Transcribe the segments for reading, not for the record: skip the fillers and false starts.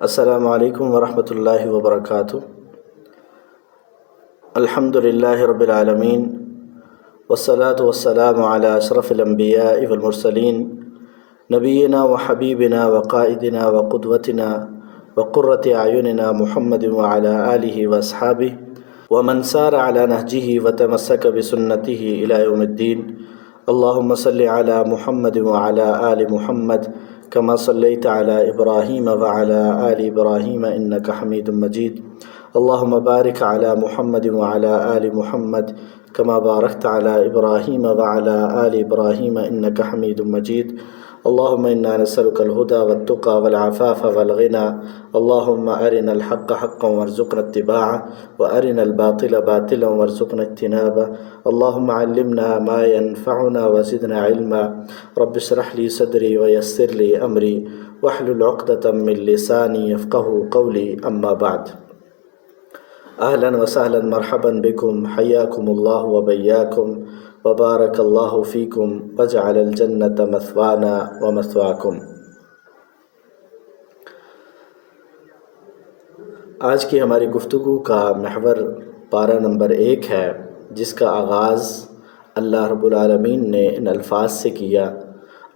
السلام علیکم ورحمۃ اللہ وبرکاتہ۔ الحمد للہ رب العالمین والصلاة والسلام علی اشرف الانبیاء والمرسلین نبینا وحبیبنا وقائدنا وقدوتنا وقرۃ اعیننا محمد وعلی آلہ واصحابہ ومن سار علی نہجہ وتمسک بسنتہ الی یوم الدین۔ اللہم صلی علی محمد وعلی آل محمد كما صليت على إبراهيم وعلى آل إبراهيم إنك حميد مجيد۔ اللهم بارك على محمد وعلى آل محمد كما باركت على إبراهيم وعلى آل إبراهيم إنك حميد مجيد۔ اللهم إنا نسألك الهدى والتقى والعفاف والغنى۔ اللهم أرنا الحق حقا وارزقنا اتباعه وأرنا الباطل باطلا وارزقنا اجتنابه۔ اللهم علمنا ما ينفعنا وزدنا علما۔ رب اشرح لي صدري ويسر لي أمري واحلل عقدة من لساني يفقهوا قولي، أما بعد۔ اہلا وسہلا مرحبا بكم، حیاکم اللہ وبیاکم وبارک اللہ فیکم وجعل الجنۃ مثوانا ومثواکم۔ آج کی ہماری گفتگو کا محور پارہ نمبر 1 ہے، جس کا آغاز اللہ رب العالمین نے ان الفاظ سے کیا: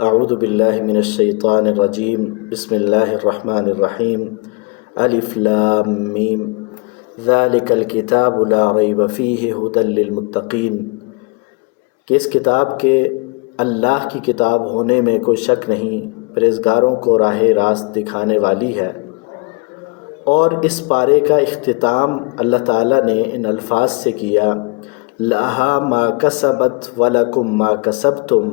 اعوذ باللہ من الشیطان الرجیم، بسم اللہ الرحمن الرحیم، الف لام میم، ذالک الکتاب لا ریب فیہ ھدی للمتقین، کہ اس کتاب کے اللہ کی کتاب ہونے میں کوئی شک نہیں، پرہیزگاروں کو راہ راست دکھانے والی ہے۔ اور اس پارے کا اختتام اللہ تعالیٰ نے ان الفاظ سے کیا: لہا ما کسبت ولکم ما کسبتم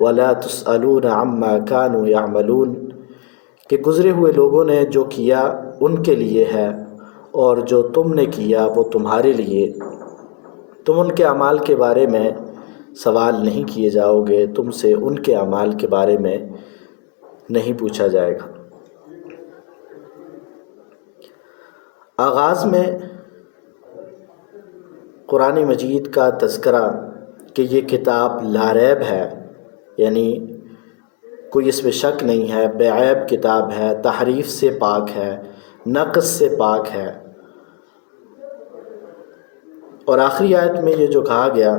ولا تسألون عما کانوا یعملون، کہ گزرے ہوئے لوگوں نے جو کیا ان کے لیے ہے، اور جو تم نے کیا وہ تمہارے لیے، تم ان کے اعمال کے بارے میں سوال نہیں کیے جاؤ گے، تم سے ان کے اعمال کے بارے میں نہیں پوچھا جائے گا۔ آغاز میں قرآن مجید کا تذکرہ کہ یہ کتاب لا ریب ہے، یعنی کوئی اس میں شک نہیں ہے، بے عیب کتاب ہے، تحریف سے پاک ہے، نقص سے پاک ہے۔ اور آخری آیت میں یہ جو کہا گیا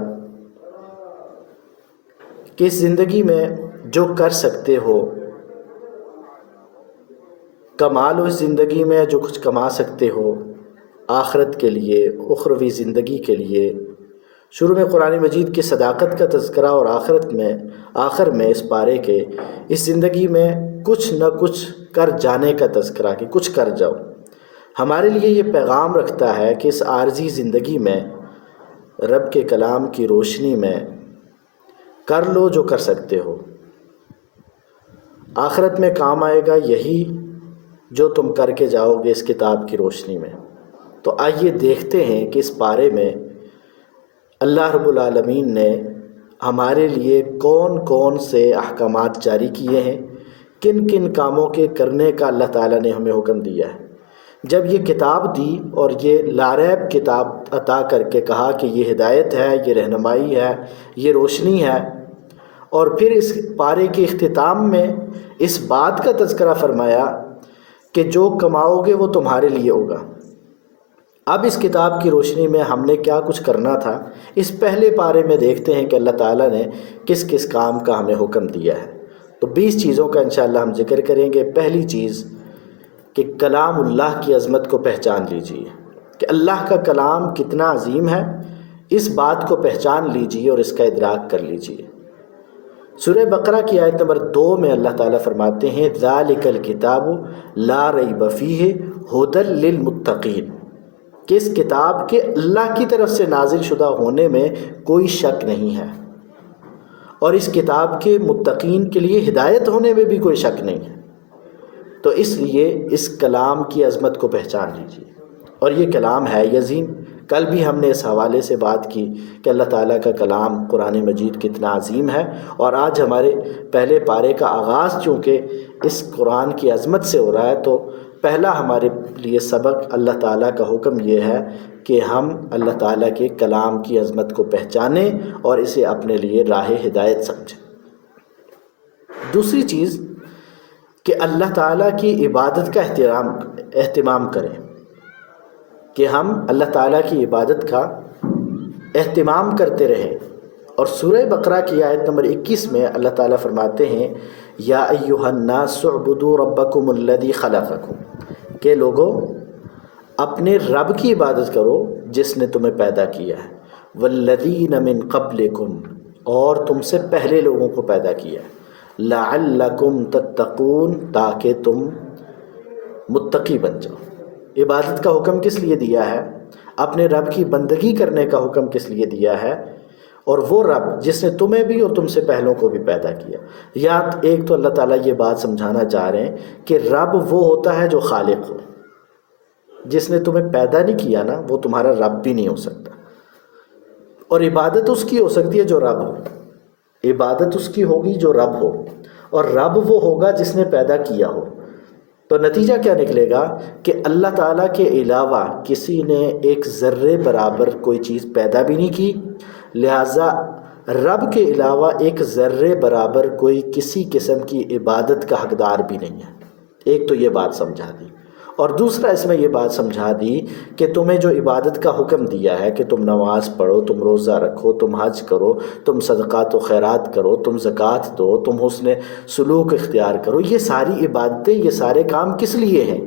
کہ اس زندگی میں جو کر سکتے ہو کما لو، اس زندگی میں جو کچھ کما سکتے ہو آخرت کے لیے، اخروی زندگی کے لیے۔ شروع میں قرآن مجید کی صداقت کا تذکرہ، اور آخر میں اس پارے کے اس زندگی میں کچھ نہ کچھ کر جانے کا تذکرہ، کہ کچھ کر جاؤ۔ ہمارے لیے یہ پیغام رکھتا ہے کہ اس عارضی زندگی میں رب کے کلام کی روشنی میں کر لو جو کر سکتے ہو، آخرت میں کام آئے گا یہی جو تم کر کے جاؤ گے اس کتاب کی روشنی میں۔ تو آئیے دیکھتے ہیں کہ اس پارے میں اللہ رب العالمین نے ہمارے لیے کون کون سے احکامات جاری کیے ہیں، کن کن کاموں کے کرنے کا اللہ تعالیٰ نے ہمیں حکم دیا ہے۔ جب یہ کتاب دی اور یہ لا ریب کتاب عطا کر کے کہا کہ یہ ہدایت ہے، یہ رہنمائی ہے، یہ روشنی ہے، اور پھر اس پارے کے اختتام میں اس بات کا تذکرہ فرمایا کہ جو کماؤ گے وہ تمہارے لیے ہوگا۔ اب اس کتاب کی روشنی میں ہم نے کیا کچھ کرنا تھا، اس پہلے پارے میں دیکھتے ہیں کہ اللہ تعالیٰ نے کس کس کام کا ہمیں حکم دیا ہے۔ تو 20 چیزوں کا انشاءاللہ ہم ذکر کریں گے۔ پہلی چیز کہ کلام اللہ کی عظمت کو پہچان لیجئے، کہ اللہ کا کلام کتنا عظیم ہے، اس بات کو پہچان لیجئے اور اس کا ادراک کر لیجئے۔ سورہ بقرہ کی آیت نمبر 2 میں اللہ تعالیٰ فرماتے ہیں: ذالک الکتاب لا ریب فیہ ھدی للمتقین، کہ اس کتاب کے اللہ کی طرف سے نازل شدہ ہونے میں کوئی شک نہیں ہے، اور اس کتاب کے متقین کے لیے ہدایت ہونے میں بھی کوئی شک نہیں ہے۔ تو اس لیے اس کلام کی عظمت کو پہچان لیجیے، اور یہ کلام ہے عظیم۔ کل بھی ہم نے اس حوالے سے بات کی کہ اللہ تعالیٰ کا کلام قرآن مجید کتنا عظیم ہے، اور آج ہمارے پہلے پارے کا آغاز چونکہ اس قرآن کی عظمت سے ہو رہا ہے، تو پہلا ہمارے لیے سبق، اللہ تعالیٰ کا حکم یہ ہے کہ ہم اللہ تعالیٰ کے کلام کی عظمت کو پہچانیں اور اسے اپنے لیے راہ ہدایت سمجھیں۔ دوسری چیز، کہ اللہ تعالیٰ کی عبادت کا اہتمام کریں، کہ ہم اللہ تعالیٰ کی عبادت کا اہتمام کرتے رہیں۔ اور سورہ بقرہ کی آیت نمبر 21 میں اللہ تعالیٰ فرماتے ہیں یا ایھا الناس اعبدوا ربکم الذی خلقکم، کہ لوگوں اپنے رب کی عبادت کرو جس نے تمہیں پیدا کیا ہے، والذین من قبلکم، اور تم سے پہلے لوگوں کو پیدا کیا ہے، لعلکم تتقون، تاکہ تم متقی بن جاؤ۔ عبادت کا حکم کس لیے دیا ہے؟ اپنے رب کی بندگی کرنے کا حکم کس لیے دیا ہے؟ اور وہ رب جس نے تمہیں بھی اور تم سے پہلوں کو بھی پیدا کیا۔ یا ایک تو اللہ تعالیٰ یہ بات سمجھانا چاہ رہے ہیں کہ رب وہ ہوتا ہے جو خالق ہو، جس نے تمہیں پیدا نہیں کیا نا وہ تمہارا رب بھی نہیں ہو سکتا، اور عبادت اس کی ہو سکتی ہے جو رب ہو، عبادت اس کی ہوگی جو رب ہو، اور رب وہ ہوگا جس نے پیدا کیا ہو۔ تو نتیجہ کیا نکلے گا کہ اللہ تعالیٰ کے علاوہ کسی نے ایک ذرے برابر کوئی چیز پیدا بھی نہیں کی، لہٰذا رب کے علاوہ ایک ذرے برابر کوئی کسی قسم کی عبادت کا حقدار بھی نہیں ہے۔ ایک تو یہ بات سمجھا دی، اور دوسرا اس میں یہ بات سمجھا دی کہ تمہیں جو عبادت کا حکم دیا ہے کہ تم نماز پڑھو، تم روزہ رکھو، تم حج کرو، تم صدقات و خیرات کرو، تم زکوٰۃ دو، تم حسن سلوک اختیار کرو، یہ ساری عبادتیں، یہ سارے کام کس لیے ہیں؟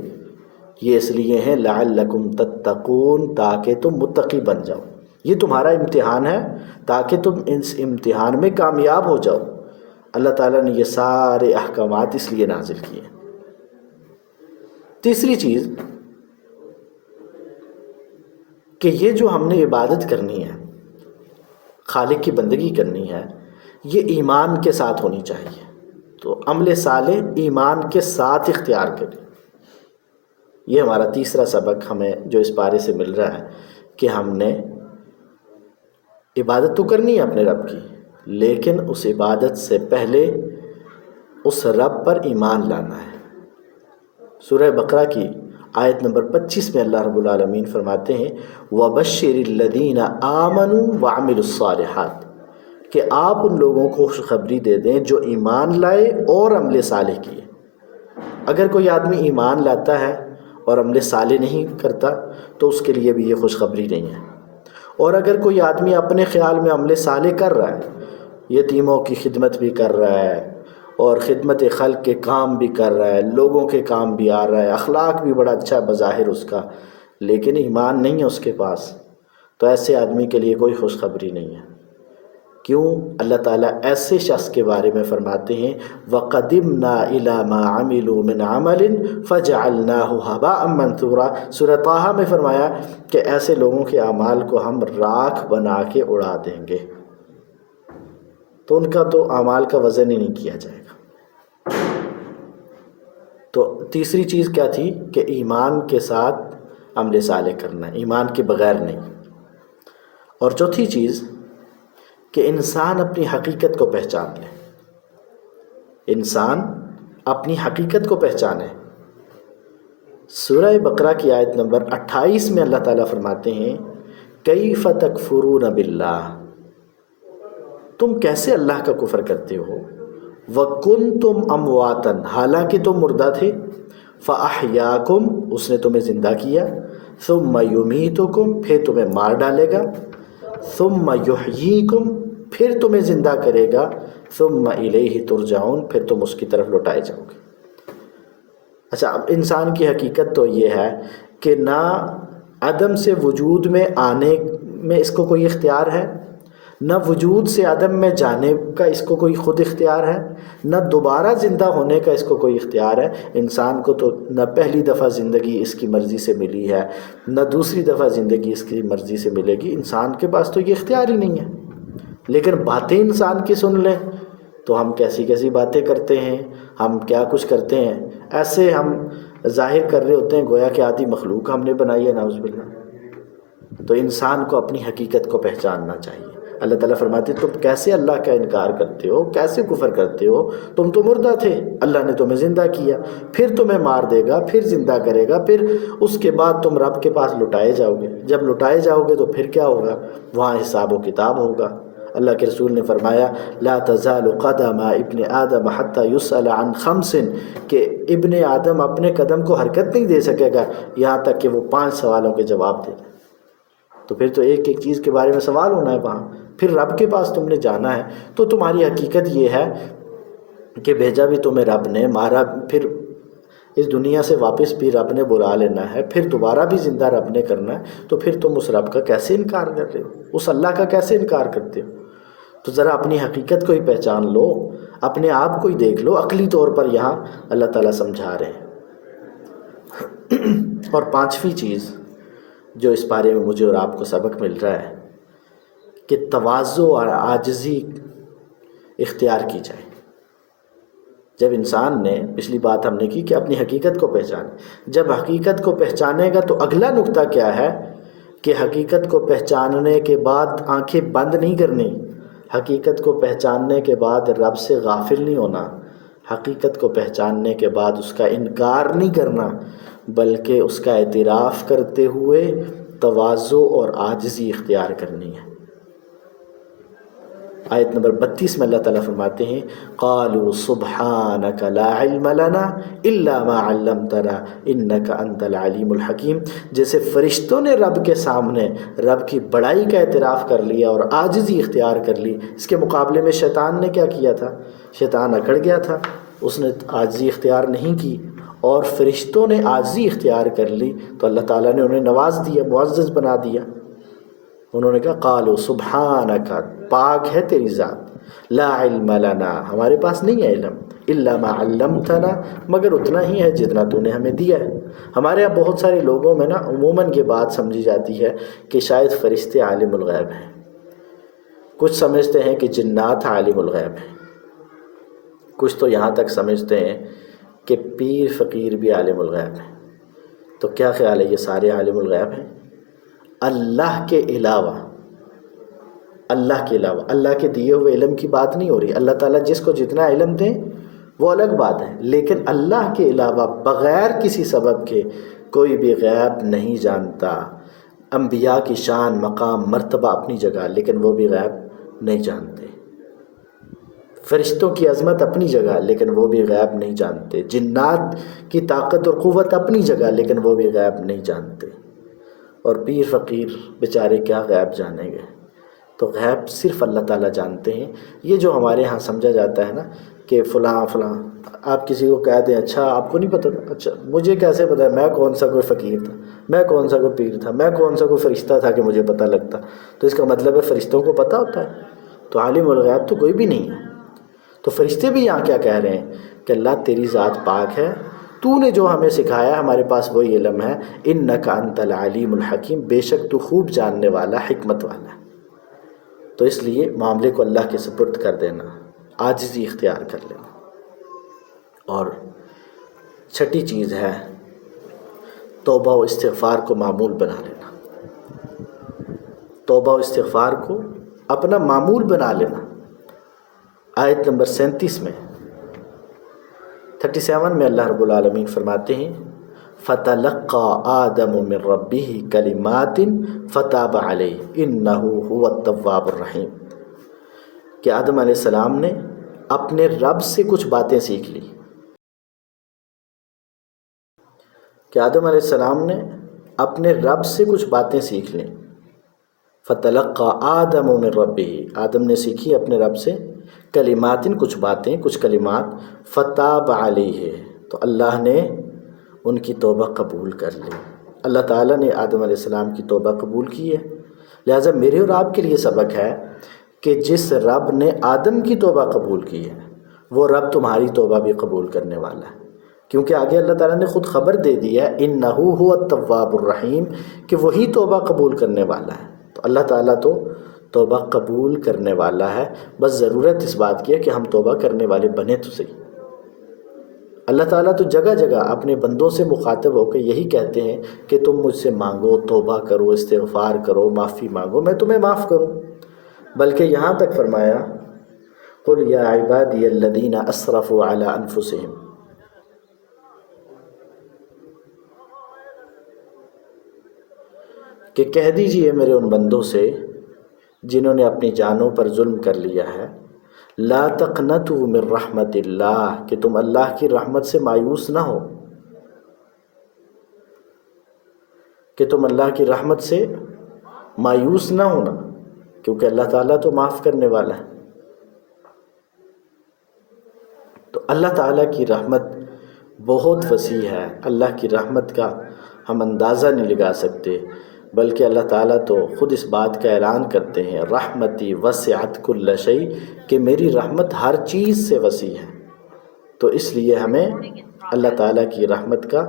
یہ اس لیے ہیں لعلکم تتقون، تاکہ تم متقی بن جاؤ۔ یہ تمہارا امتحان ہے تاکہ تم اس امتحان میں کامیاب ہو جاؤ۔ اللہ تعالیٰ نے یہ سارے احکامات اس لیے نازل کیے۔ تیسری چیز کہ یہ جو ہم نے عبادت کرنی ہے، خالق کی بندگی کرنی ہے، یہ ایمان کے ساتھ ہونی چاہیے۔ تو عمل صالح ایمان کے ساتھ اختیار کریں۔ یہ ہمارا تیسرا سبق ہمیں جو اس پارے سے مل رہا ہے کہ ہم نے عبادت تو کرنی ہے اپنے رب کی، لیکن اس عبادت سے پہلے اس رب پر ایمان لانا ہے۔ سورہ بقرہ کی آیت نمبر 25 میں اللہ رب العالمین فرماتے ہیں وَبَشِّرِ الَّذِينَ آمَنُوا وَعَمِلُوا الصَّالِحَاتِ، کہ آپ ان لوگوں کو خوشخبری دے دیں جو ایمان لائے اور عمل صالح کیے۔ اگر کوئی آدمی ایمان لاتا ہے اور عمل صالح نہیں کرتا تو اس کے لیے بھی یہ خوشخبری نہیں ہے۔ اور اگر کوئی آدمی اپنے خیال میں عمل صالح کر رہا ہے، یتیموں کی خدمت بھی کر رہا ہے اور خدمت خلق کے کام بھی کر رہا ہے، لوگوں کے کام بھی آ رہا ہے، اخلاق بھی بڑا اچھا بظاہر اس کا، لیکن ایمان نہیں ہے اس کے پاس، تو ایسے آدمی کے لیے کوئی خوشخبری نہیں ہے۔ کیوں؟ اللہ تعالیٰ ایسے شخص کے بارے میں فرماتے ہیں وَقَدِمْنَا إِلَى مَا عَمِلُوا مِنْ عَمَلٍ فَجَعَلْنَاهُ هَبَاءً مَنْثُورًا۔ سورہ طٰہٰ میں فرمایا کہ ایسے لوگوں کے اعمال کو ہم راکھ بنا کے اڑا دیں گے، تو ان کا تو اعمال کا وزن ہی نہیں کیا جائے گا۔ تو تیسری چیز کیا تھی کہ ایمان کے ساتھ عمل صالح کرنا، ایمان کے بغیر نہیں۔ اور چوتھی چیز کہ انسان اپنی حقیقت کو پہچان لے، انسان اپنی حقیقت کو پہچانے۔ سورہ بقرہ کی آیت نمبر 28 میں اللہ تعالیٰ فرماتے ہیں کیف تکفرون باللہ، تم کیسے اللہ کا کفر کرتے ہو، وکنتم امواتا، حالانکہ تم مردہ تھے، فاحیاکم، اس نے تمہیں زندہ کیا، ثم یمیتکم، پھر تمہیں مار ڈالے گا، ثم یحییکم، پھر تمہیں زندہ کرے گا، ثم الیہ ترجعون، پھر تم اس کی طرف لوٹائے جاؤ گے۔ اچھا، اب انسان کی حقیقت تو یہ ہے کہ نہ عدم سے وجود میں آنے میں اس کو کوئی اختیار ہے، نہ وجود سے عدم میں جانے کا اس کو کوئی خود اختیار ہے، نہ دوبارہ زندہ ہونے کا اس کو کوئی اختیار ہے۔ انسان کو تو نہ پہلی دفعہ زندگی اس کی مرضی سے ملی ہے، نہ دوسری دفعہ زندگی اس کی مرضی سے ملے گی، انسان کے پاس تو یہ اختیار ہی نہیں ہے۔ لیکن باتیں انسان کی سن لیں تو ہم کیسی کیسی باتیں کرتے ہیں، ہم کیا کچھ کرتے ہیں، ایسے ہم ظاہر کر رہے ہوتے ہیں گویا کہ آدھی مخلوق ہم نے بنائی ہے، نعوذ باللہ۔ تو انسان کو اپنی حقیقت کو پہچاننا چاہیے۔ اللہ تعالیٰ فرماتے تم کیسے اللہ کا انکار کرتے ہو، کیسے کفر کرتے ہو، تم تو مردہ تھے، اللہ نے تمہیں زندہ کیا، پھر تمہیں مار دے گا، پھر زندہ کرے گا، پھر اس کے بعد تم رب کے پاس لٹائے جاؤ گے۔ جب لٹائے جاؤ گے تو پھر کیا ہوگا؟ وہاں حساب و کتاب ہوگا۔ اللہ کے رسول نے فرمایا لا تزال قدم ابن آدم حتی یسأل عن خمس، کہ ابن آدم اپنے قدم کو حرکت نہیں دے سکے گا یہاں تک کہ وہ 5 سوالوں کے جواب دے دے۔ تو پھر تو ایک ایک چیز کے بارے میں سوال ہونا ہے وہاں، پھر رب کے پاس تم نے جانا ہے، تو تمہاری حقیقت یہ ہے کہ بھیجا بھی تمہیں رب نے، مارا پھر اس دنیا سے واپس بھی رب نے بلا لینا ہے، پھر دوبارہ بھی زندہ رب نے کرنا ہے، تو پھر تم اس رب کا کیسے انکار کر رہے ہو، اس اللہ کا کیسے انکار کرتے ہو؟ تو ذرا اپنی حقیقت کو ہی پہچان لو، اپنے آپ کو ہی دیکھ لو۔ عقلی طور پر یہاں اللہ تعالیٰ سمجھا رہے ہیں۔ اور 5ویں چیز جو اس بارے میں مجھے اور آپ کو سبق مل رہا ہے کہ تواضع اور عاجزی اختیار کی جائے۔ جب انسان نے، پچھلی بات ہم نے کی کہ اپنی حقیقت کو پہچانے، جب حقیقت کو پہچانے گا تو اگلا نقطہ کیا ہے کہ حقیقت کو پہچاننے کے بعد آنکھیں بند نہیں کرنی، حقیقت کو پہچاننے کے بعد رب سے غافل نہیں ہونا، حقیقت کو پہچاننے کے بعد اس کا انکار نہیں کرنا، بلکہ اس کا اعتراف کرتے ہوئے تواضع اور عاجزی اختیار کرنی ہے۔ آیت نمبر 32 میں اللہ تعالیٰ فرماتے ہیں قالوا سبحانک لا علم لنا الا ما علمتنا انک انت العلیم الحکیم۔ جیسے فرشتوں نے رب کے سامنے رب کی بڑائی کا اعتراف کر لیا اور عاجزی اختیار کر لی، اس کے مقابلے میں شیطان نے کیا کیا تھا؟ شیطان اکڑ گیا تھا، اس نے عاجزی اختیار نہیں کی، اور فرشتوں نے عاجزی اختیار کر لی تو اللہ تعالیٰ نے انہیں نواز دیا، معزز بنا دیا۔ انہوں نے کہا قالوا سبحانک، پاک ہے تیری ذات، لا علم لنا، ہمارے پاس نہیں ہے علم، الا ما علمتنا، مگر اتنا ہی ہے جتنا تو نے ہمیں دیا ہے۔ ہمارے یہاں بہت سارے لوگوں میں نا عموماً یہ بات سمجھی جاتی ہے کہ شاید فرشتے عالم الغیب ہیں، کچھ سمجھتے ہیں کہ جنات عالم الغیب ہیں، کچھ تو یہاں تک سمجھتے ہیں کہ پیر فقیر بھی عالم الغیب ہیں۔ تو کیا خیال ہے، یہ سارے عالم الغیب ہیں؟ اللہ کے علاوہ، اللہ کے علاوہ، اللہ کے دیے ہوئے علم کی بات نہیں ہو رہی۔ اللہ تعالیٰ جس کو جتنا علم دیں وہ الگ بات ہے، لیکن اللہ کے علاوہ بغیر کسی سبب کے کوئی بھی غیب نہیں جانتا۔ انبیاء کی شان، مقام، مرتبہ اپنی جگہ، لیکن وہ بھی غیب نہیں جانتے۔ فرشتوں کی عظمت اپنی جگہ، لیکن وہ بھی غیب نہیں جانتے۔ جنات کی طاقت اور قوت اپنی جگہ، لیکن وہ بھی غیب نہیں جانتے۔ اور پیر فقیر بیچارے کیا غیب جانیں گے؟ تو غیب صرف اللہ تعالیٰ جانتے ہیں۔ یہ جو ہمارے ہاں سمجھا جاتا ہے نا کہ فلاں فلاں، آپ کسی کو کہہ دیں اچھا آپ کو نہیں پتہ، اچھا مجھے کیسے پتہ ہے، میں کون سا کوئی فقیر تھا، میں کون سا کوئی پیر تھا، میں کون سا کوئی فرشتہ تھا کہ مجھے پتہ لگتا؟ تو اس کا مطلب ہے فرشتوں کو پتہ ہوتا ہے، تو عالم الغیب تو کوئی بھی نہیں ہے۔ تو فرشتے بھی یہاں کیا کہہ رہے ہیں کہ اللہ تیری ذات پاک ہے، تو نے جو ہمیں سکھایا ہمارے پاس وہی علم ہے، انک انت العلیم الحکیم، بے شک تو خوب جاننے والا، حکمت والا ہے۔ تو اس لیے معاملے کو اللہ کے سپرد کر دینا، عاجزی اختیار کر لینا۔ اور 6ٹھی چیز ہے توبہ و استغفار کو معمول بنا لینا، توبہ و استغفار کو اپنا معمول بنا لینا۔ آیت نمبر 37 میں 37 میں اللہ رب العالمین فرماتے ہیں فَتَلَقَّى آدَمُ مِن رَبِّهِ كَلِمَاتٍ فَتَابَ عَلَيْهِ إِنَّهُ هُوَ التَّوَّابُ الرَّحِيمُ، کہ آدم علیہ السلام نے اپنے رب سے کچھ باتیں سیکھ لی، کہ آدم علیہ السلام نے اپنے رب سے کچھ باتیں سیکھ لیں۔ فَتَلَقَّى آدَمُ مِن رَبِّهِ، آدم نے سیکھی اپنے رب سے، کلمات، کچھ باتیں، کچھ کلمات، فَتَابَ عَلَيْهِ، تو اللہ نے ان کی توبہ قبول کر لی۔ اللہ تعالیٰ نے آدم علیہ السلام کی توبہ قبول کی ہے۔ لہٰذا میرے اور آپ کے لیے سبق ہے کہ جس رب نے آدم کی توبہ قبول کی ہے وہ رب تمہاری توبہ بھی قبول کرنے والا ہے، کیونکہ آگے اللہ تعالیٰ نے خود خبر دے دی ہے اِنَّهُ هُوَ التَّوَّابُ الرَّحِيمُ، کہ وہی توبہ قبول کرنے والا ہے۔ تو اللہ تعالیٰ تو توبہ قبول کرنے والا ہے، بس ضرورت اس بات کی ہے کہ ہم توبہ کرنے والے بنے تو صحیح۔ اللہ تعالیٰ تو جگہ جگہ اپنے بندوں سے مخاطب ہو کے یہی کہتے ہیں کہ تم مجھ سے مانگو، توبہ کرو، استغفار کرو، معافی مانگو، میں تمہیں معاف کروں۔ بلکہ یہاں تک فرمایا قُلْ يَا عِبَادِيَ الَّذِينَ أَسْرَفُوا عَلَىٰ أَنفُسِهِمْ، کہ کہہ دیجئے میرے ان بندوں سے جنہوں نے اپنی جانوں پر ظلم کر لیا ہے، لا تقنطوا من رحمت اللہ، کہ تم اللہ کی رحمت سے مایوس نہ ہو، کہ تم اللہ کی رحمت سے مایوس نہ ہونا، کیونکہ اللہ تعالیٰ تو معاف کرنے والا ہے۔ تو اللہ تعالیٰ کی رحمت بہت وسیع ہے، اللہ کی رحمت کا ہم اندازہ نہیں لگا سکتے، بلکہ اللہ تعالیٰ تو خود اس بات کا اعلان کرتے ہیں، رحمتی وسعت کل شیء، کہ میری رحمت ہر چیز سے وسیع ہے۔ تو اس لیے ہمیں اللہ تعالیٰ کی رحمت کا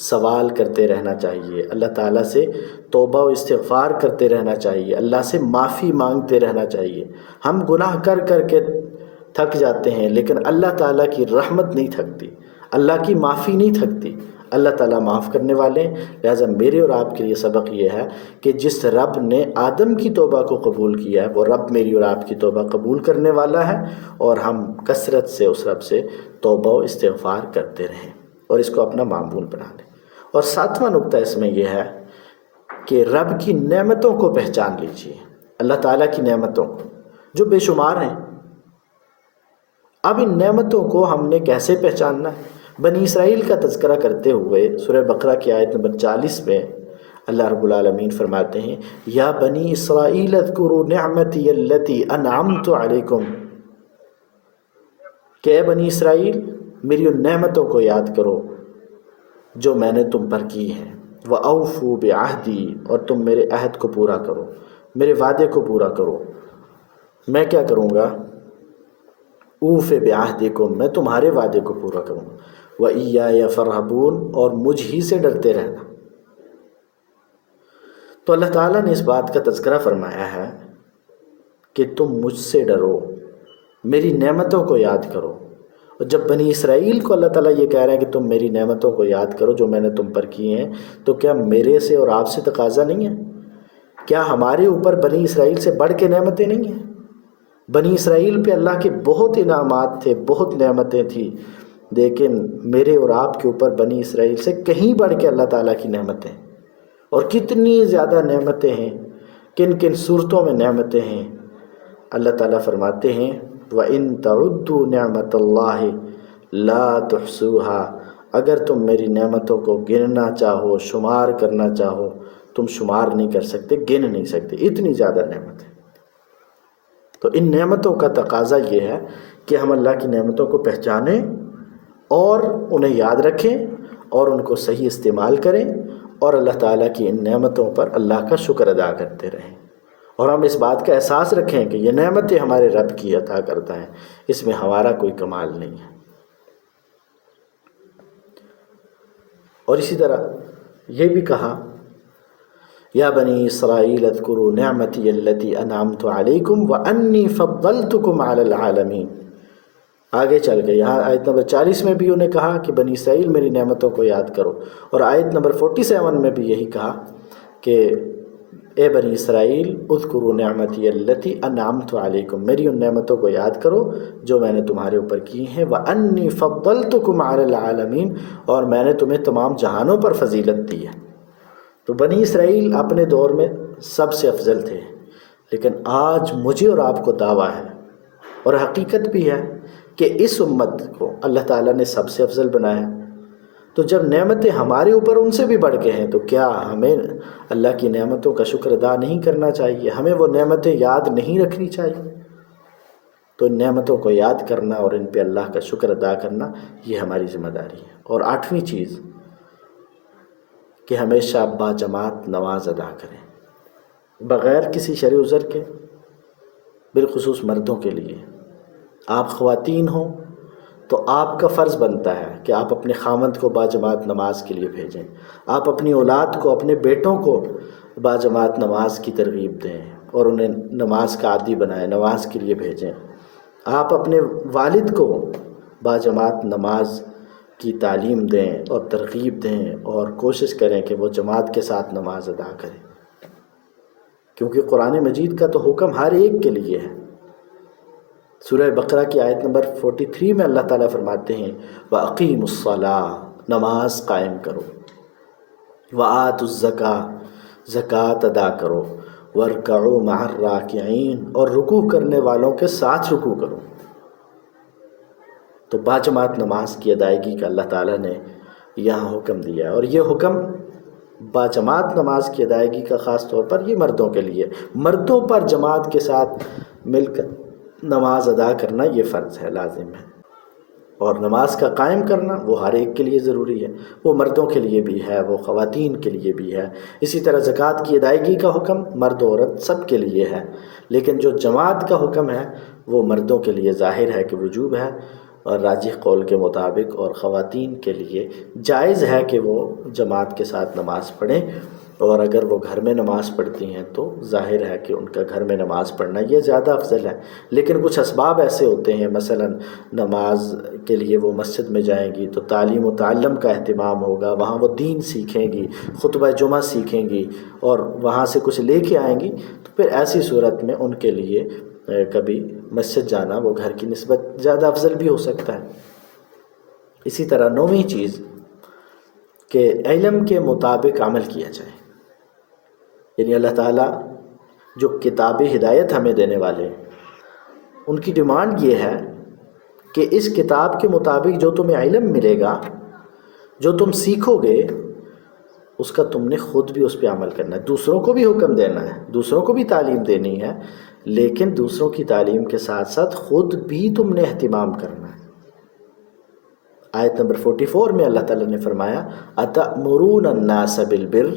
سوال کرتے رہنا چاہیے، اللہ تعالیٰ سے توبہ و استغفار کرتے رہنا چاہیے، اللہ سے معافی مانگتے رہنا چاہیے۔ ہم گناہ کر کر کے تھک جاتے ہیں، لیکن اللہ تعالیٰ کی رحمت نہیں تھکتی، اللہ کی معافی نہیں تھکتی، اللہ تعالیٰ معاف کرنے والے ہیں۔ لہٰذا میرے اور آپ کے لیے سبق یہ ہے کہ جس رب نے آدم کی توبہ کو قبول کیا ہے، وہ رب میری اور آپ کی توبہ قبول کرنے والا ہے، اور ہم کثرت سے اس رب سے توبہ و استغفار کرتے رہیں اور اس کو اپنا معمول بنا لیں۔ اور ساتواں نقطہ اس میں یہ ہے کہ رب کی نعمتوں کو پہچان لیجیے، اللہ تعالیٰ کی نعمتوں کو جو بے شمار ہیں۔ اب ان نعمتوں کو ہم نے کیسے پہچاننا ہے؟ بنی اسرائیل کا تذکرہ کرتے ہوئے سورہ بقرہ کی آیت نمبر 40 میں اللہ رب العالمین فرماتے ہیں، یا بنی اسرائیل اذکروا نعمتی التی انعمت علیکم، کہ اے بنی اسرائیل میری ان نعمتوں کو یاد کرو جو میں نے تم پر کی ہیں، وَأَوْفُوا بِعَهْدِي، اور تم میرے عہد کو پورا کرو، میرے وعدے کو پورا کرو۔ میں کیا کروں گا؟ اوف بعہدکم، میں تمہارے وعدے کو پورا کروں گا، وَإِيَّايَ فَارْهَبُونَ، اور مجھ ہی سے ڈرتے رہنا۔ تو اللہ تعالیٰ نے اس بات کا تذکرہ فرمایا ہے کہ تم مجھ سے ڈرو، میری نعمتوں کو یاد کرو۔ اور جب بنی اسرائیل کو اللہ تعالیٰ یہ کہہ رہا ہے کہ تم میری نعمتوں کو یاد کرو جو میں نے تم پر کی ہیں، تو کیا میرے سے اور آپ سے تقاضا نہیں ہے؟ کیا ہمارے اوپر بنی اسرائیل سے بڑھ کے نعمتیں نہیں ہیں؟ بنی اسرائیل پہ اللہ کے بہت انعامات تھے، بہت نعمتیں تھیں، لیکن میرے اور آپ کے اوپر بنی اسرائیل سے کہیں بڑھ کے اللہ تعالیٰ کی نعمتیں، اور کتنی زیادہ نعمتیں ہیں، کن کن صورتوں میں نعمتیں ہیں۔ اللہ تعالیٰ فرماتے ہیں، وَإِن تَعُدُّوا نِعْمَتَ اللَّهِ لَا تُحْصُوهَا، اگر تم میری نعمتوں کو گننا چاہو، شمار کرنا چاہو، تم شمار نہیں کر سکتے، گن نہیں سکتے، اتنی زیادہ نعمت ہے۔ تو ان نعمتوں کا تقاضا یہ ہے کہ ہم اللہ کی نعمتوں کو پہچانیں اور انہیں یاد رکھیں اور ان کو صحیح استعمال کریں، اور اللہ تعالیٰ کی ان نعمتوں پر اللہ کا شکر ادا کرتے رہیں، اور ہم اس بات کا احساس رکھیں کہ یہ نعمتیں ہمارے رب کی عطا کرتا ہے، اس میں ہمارا کوئی کمال نہیں ہے۔ اور اسی طرح یہ بھی کہا، یا بنی اسرائیل اذکروا نعمتی التی انعمت علیکم وانی فضلتکم علی العالمین۔ آگے چل گئے، یہاں آیت نمبر 40 میں بھی انہیں کہا کہ بنی اسرائیل میری نعمتوں کو یاد کرو، اور آیت نمبر 47 میں بھی یہی کہا کہ اے بنی اسرائیل اذکروا نعمتی التی انعمت علیکم، میری ان نعمتوں کو یاد کرو جو میں نے تمہارے اوپر کی ہیں، وانی فضلتکم علی العالمین، اور میں نے تمہیں تمام جہانوں پر فضیلت دی ہے۔ تو بنی اسرائیل اپنے دور میں سب سے افضل تھے، لیکن آج مجھے اور آپ کو دعویٰ ہے اور حقیقت بھی ہے کہ اس امت کو اللہ تعالیٰ نے سب سے افضل بنایا۔ تو جب نعمتیں ہمارے اوپر ان سے بھی بڑھ کے ہیں، تو کیا ہمیں اللہ کی نعمتوں کا شکر ادا نہیں کرنا چاہیے؟ ہمیں وہ نعمتیں یاد نہیں رکھنی چاہیے؟ تو ان نعمتوں کو یاد کرنا اور ان پہ اللہ کا شکر ادا کرنا یہ ہماری ذمہ داری ہے۔ اور 8ویں چیز کہ ہمیشہ باجماعت نماز ادا کریں، بغیر کسی شرعی عذر کے، بالخصوص مردوں کے لیے۔ آپ خواتین ہوں تو آپ کا فرض بنتا ہے کہ آپ اپنے خامند کو باجماعت نماز کے لیے بھیجیں، آپ اپنی اولاد کو، اپنے بیٹوں کو باجماعت نماز کی ترغیب دیں اور انہیں نماز کا عادی بنائیں، نماز کے لیے بھیجیں۔ آپ اپنے والد کو باجماعت نماز کی تعلیم دیں اور ترغیب دیں، اور کوشش کریں کہ وہ جماعت کے ساتھ نماز ادا کریں، کیونکہ قرآن مجید کا تو حکم ہر ایک کے لیے ہے۔ سورہ بقرہ کی آیت نمبر 43 میں اللہ تعالیٰ فرماتے ہیں، وَأَقِیمُوا الصَّلَاةَ، نماز قائم کرو، وَآتُوا الزَّکَاةَ، زکوٰۃ ادا کرو، وَارْكَعُوا مَعَ الرَّاكِعِينَ، اور رکوع کرنے والوں کے ساتھ رکوع کرو۔ تو باجماعت نماز کی ادائیگی کا اللہ تعالیٰ نے یہاں حکم دیا ہے، اور یہ حکم باجماعت نماز کی ادائیگی کا خاص طور پر یہ مردوں کے لیے، مردوں پر جماعت کے ساتھ مل کر نماز ادا کرنا یہ فرض ہے، لازم ہے، اور نماز کا قائم کرنا وہ ہر ایک کے لیے ضروری ہے، وہ مردوں کے لیے بھی ہے، وہ خواتین کے لیے بھی ہے۔ اسی طرح زکوٰۃ کی ادائیگی کا حکم مرد و عورت سب کے لیے ہے، لیکن جو جماعت کا حکم ہے وہ مردوں کے لیے ظاہر ہے کہ وجوب ہے، اور راجح قول کے مطابق، اور خواتین کے لیے جائز ہے کہ وہ جماعت کے ساتھ نماز پڑھیں، اور اگر وہ گھر میں نماز پڑھتی ہیں تو ظاہر ہے کہ ان کا گھر میں نماز پڑھنا یہ زیادہ افضل ہے۔ لیکن کچھ اسباب ایسے ہوتے ہیں، مثلا نماز کے لیے وہ مسجد میں جائیں گی تو تعلیم و تعلم کا اہتمام ہوگا، وہاں وہ دین سیکھیں گی، خطبہ جمعہ سیکھیں گی، اور وہاں سے کچھ لے کے آئیں گی، تو پھر ایسی صورت میں ان کے لیے کبھی مسجد جانا وہ گھر کی نسبت زیادہ افضل بھی ہو سکتا ہے۔ اسی طرح 9ویں چیز کہ علم کے مطابق عمل کیا جائے، یعنی اللہ تعالیٰ جو کتاب ہدایت ہمیں دینے والے ہیں ان کی ڈیمانڈ یہ ہے کہ اس کتاب کے مطابق جو تمہیں علم ملے گا، جو تم سیکھو گے، اس کا تم نے خود بھی اس پہ عمل کرنا ہے، دوسروں کو بھی حکم دینا ہے، دوسروں کو بھی تعلیم دینی ہے، لیکن دوسروں کی تعلیم کے ساتھ ساتھ خود بھی تم نے اہتمام کرنا ہے۔ آیت نمبر 44 میں اللہ تعالیٰ نے فرمایا أَتَأْمُرُونَ النَّاسَ بِالْبِرِّ،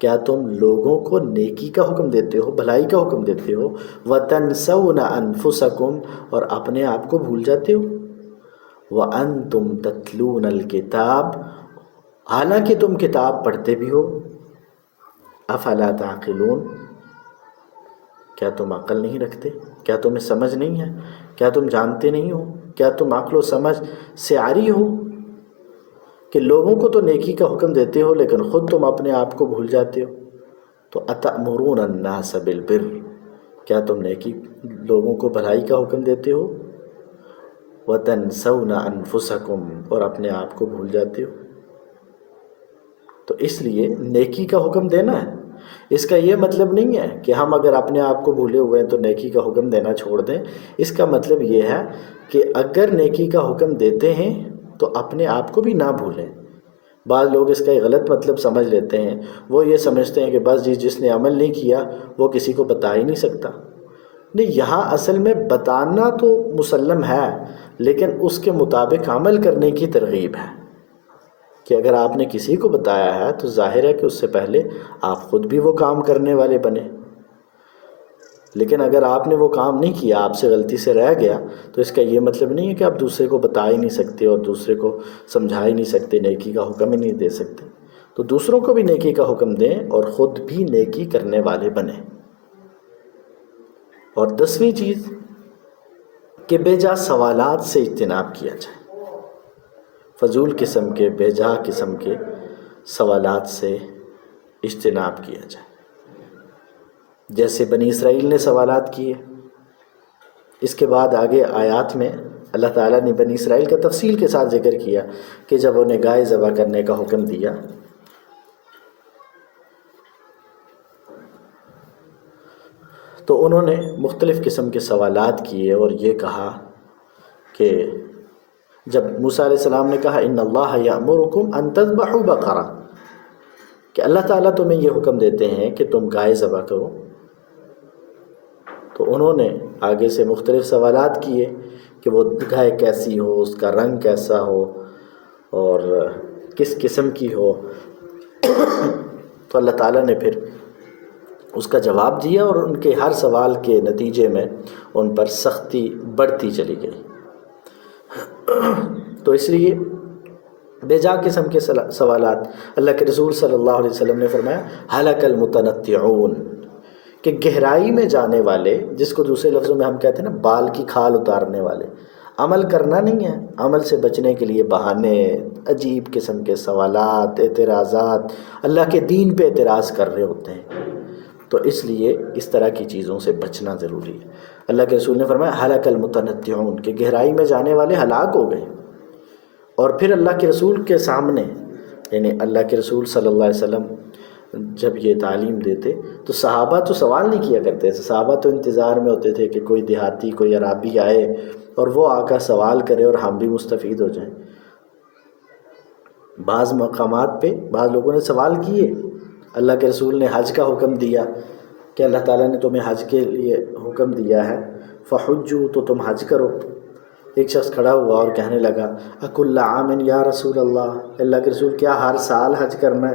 کیا تم لوگوں کو نیکی کا حکم دیتے ہو، بھلائی کا حکم دیتے ہو، وَتَنْسَوْنَ أَنفُسَكُمْ، اور اپنے آپ کو بھول جاتے ہو، وَأَنْتُمْ تَتْلُونَ الْكِتَابَ، حالانکہ تم کتاب پڑھتے بھی ہو، أَفَلَا تَعْقِلُونَ، کیا تم عقل نہیں رکھتے؟ کیا تمہیں سمجھ نہیں ہے؟ کیا تم جانتے نہیں ہو؟ کیا تم عقل و سمجھ سے عاری ہو کہ لوگوں کو تو نیکی کا حکم دیتے ہو لیکن خود تم اپنے آپ کو بھول جاتے ہو؟ تو أَتَأْمُرُونَ النَّاسَ بِالْبِرِّ، کیا تم نیکی لوگوں کو بھلائی کا حکم دیتے ہو، وَتَنْسَوْنَ أَنفُسَكُمْ، اور اپنے آپ کو بھول جاتے ہو۔ تو اس لیے نیکی کا حکم دینا ہے، اس کا یہ مطلب نہیں ہے کہ ہم اگر اپنے آپ کو بھولے ہوئے ہیں تو نیکی کا حکم دینا چھوڑ دیں۔ اس کا مطلب یہ ہے کہ اگر نیکی کا حکم دیتے ہیں تو اپنے آپ کو بھی نہ بھولیں۔ بعض لوگ اس کا ایک غلط مطلب سمجھ لیتے ہیں، وہ یہ سمجھتے ہیں کہ بس جس نے عمل نہیں کیا وہ کسی کو بتا ہی نہیں سکتا۔ نہیں، یہاں اصل میں بتانا تو مسلم ہے، لیکن اس کے مطابق عمل کرنے کی ترغیب ہے کہ اگر آپ نے کسی کو بتایا ہے تو ظاہر ہے کہ اس سے پہلے آپ خود بھی وہ کام کرنے والے بنے، لیکن اگر آپ نے وہ کام نہیں کیا، آپ سے غلطی سے رہ گیا، تو اس کا یہ مطلب نہیں ہے کہ آپ دوسرے کو بتا ہی نہیں سکتے اور دوسرے کو سمجھا ہی نہیں سکتے، نیکی کا حکم ہی نہیں دے سکتے۔ تو دوسروں کو بھی نیکی کا حکم دیں اور خود بھی نیکی کرنے والے بنیں۔ اور 10ویں چیز کہ بے جا سوالات سے اجتناب کیا جائے، فضول قسم کے، بے جا قسم کے سوالات سے اجتناب کیا جائے، جیسے بنی اسرائیل نے سوالات کیے۔ اس کے بعد آگے آیات میں اللہ تعالیٰ نے بنی اسرائیل کا تفصیل کے ساتھ ذکر کیا کہ جب انہیں گائے ذبح کرنے کا حکم دیا تو انہوں نے مختلف قسم کے سوالات کیے، اور یہ کہا کہ جب موسیٰ علیہ السلام نے کہا ان اللہ یأمرکم ان تذبحوا بقرہ، کہ اللہ تعالیٰ تمہیں یہ حکم دیتے ہیں کہ تم گائے ذبح کرو، تو انہوں نے آگے سے مختلف سوالات کیے کہ وہ گائے کیسی ہو، اس کا رنگ کیسا ہو، اور کس قسم کی ہو۔ تو اللہ تعالیٰ نے پھر اس کا جواب دیا، اور ان کے ہر سوال کے نتیجے میں ان پر سختی بڑھتی چلی گئی۔ تو اس لیے بے جا قسم کے سوالات، اللہ کے رسول صلی اللہ علیہ وسلم نے فرمایا ہلک المتنطعون، کہ گہرائی میں جانے والے، جس کو دوسرے لفظوں میں ہم کہتے ہیں نا بال کی کھال اتارنے والے، عمل کرنا نہیں ہے، عمل سے بچنے کے لیے بہانے، عجیب قسم کے سوالات، اعتراضات، اللہ کے دین پہ اعتراض کر رہے ہوتے ہیں۔ تو اس لیے اس طرح کی چیزوں سے بچنا ضروری ہے۔ اللہ کے رسول نے فرمایا ہلک المتنطعون، کہ گہرائی میں جانے والے ہلاک ہو گئے۔ اور پھر اللہ کے رسول کے سامنے، یعنی اللہ کے رسول صلی اللہ علیہ وسلم جب یہ تعلیم دیتے تو صحابہ تو سوال نہیں کیا کرتے تھے، صحابہ تو انتظار میں ہوتے تھے کہ کوئی دیہاتی کوئی عرابی آئے اور وہ آ کر سوال کرے اور ہم بھی مستفید ہو جائیں۔ بعض مقامات پہ بعض لوگوں نے سوال کیے، اللہ کے رسول نے حج کا حکم دیا کہ اللہ تعالیٰ نے تمہیں حج کے لیے حکم دیا ہے، فحجوا، تو تم حج کرو۔ ایک شخص کھڑا ہوا اور کہنے لگا اکل عام یا رسول اللہ، اللہ کے رسول کیا ہر سال حج کرنا ہے؟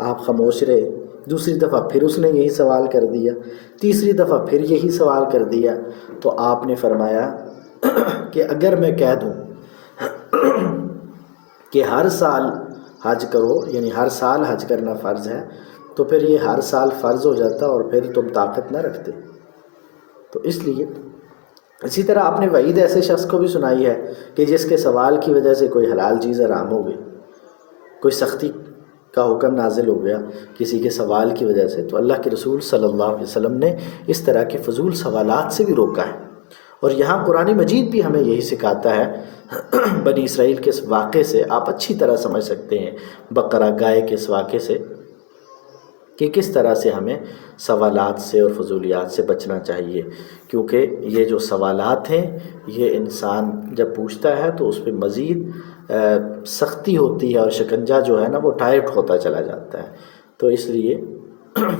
آپ خاموش رہے۔ دوسری دفعہ پھر اس نے یہی سوال کر دیا، تیسری دفعہ پھر یہی سوال کر دیا، تو آپ نے فرمایا کہ اگر میں کہہ دوں کہ ہر سال حج کرو، یعنی ہر سال حج کرنا فرض ہے، تو پھر یہ ہر سال فرض ہو جاتا اور پھر تم طاقت نہ رکھتے۔ تو اس لیے اسی طرح آپ نے وعید ایسے شخص کو بھی سنائی ہے کہ جس کے سوال کی وجہ سے کوئی حلال چیز حرام ہو گئی، کوئی سختی کا حکم نازل ہو گیا کسی کے سوال کی وجہ سے، تو اللہ کے رسول صلی اللہ علیہ وسلم نے اس طرح کے فضول سوالات سے بھی روکا ہے۔ اور یہاں قرآن مجید بھی ہمیں یہی سکھاتا ہے۔ بنی اسرائیل کے اس واقعے سے آپ اچھی طرح سمجھ سکتے ہیں، بقرہ گائے کے اس واقعے سے، کہ کس طرح سے ہمیں سوالات سے اور فضولیات سے بچنا چاہیے، کیونکہ یہ جو سوالات ہیں یہ انسان جب پوچھتا ہے تو اس پہ مزید سختی ہوتی ہے اور شکنجہ جو ہے نا وہ ٹائٹ ہوتا چلا جاتا ہے۔ تو اس لیے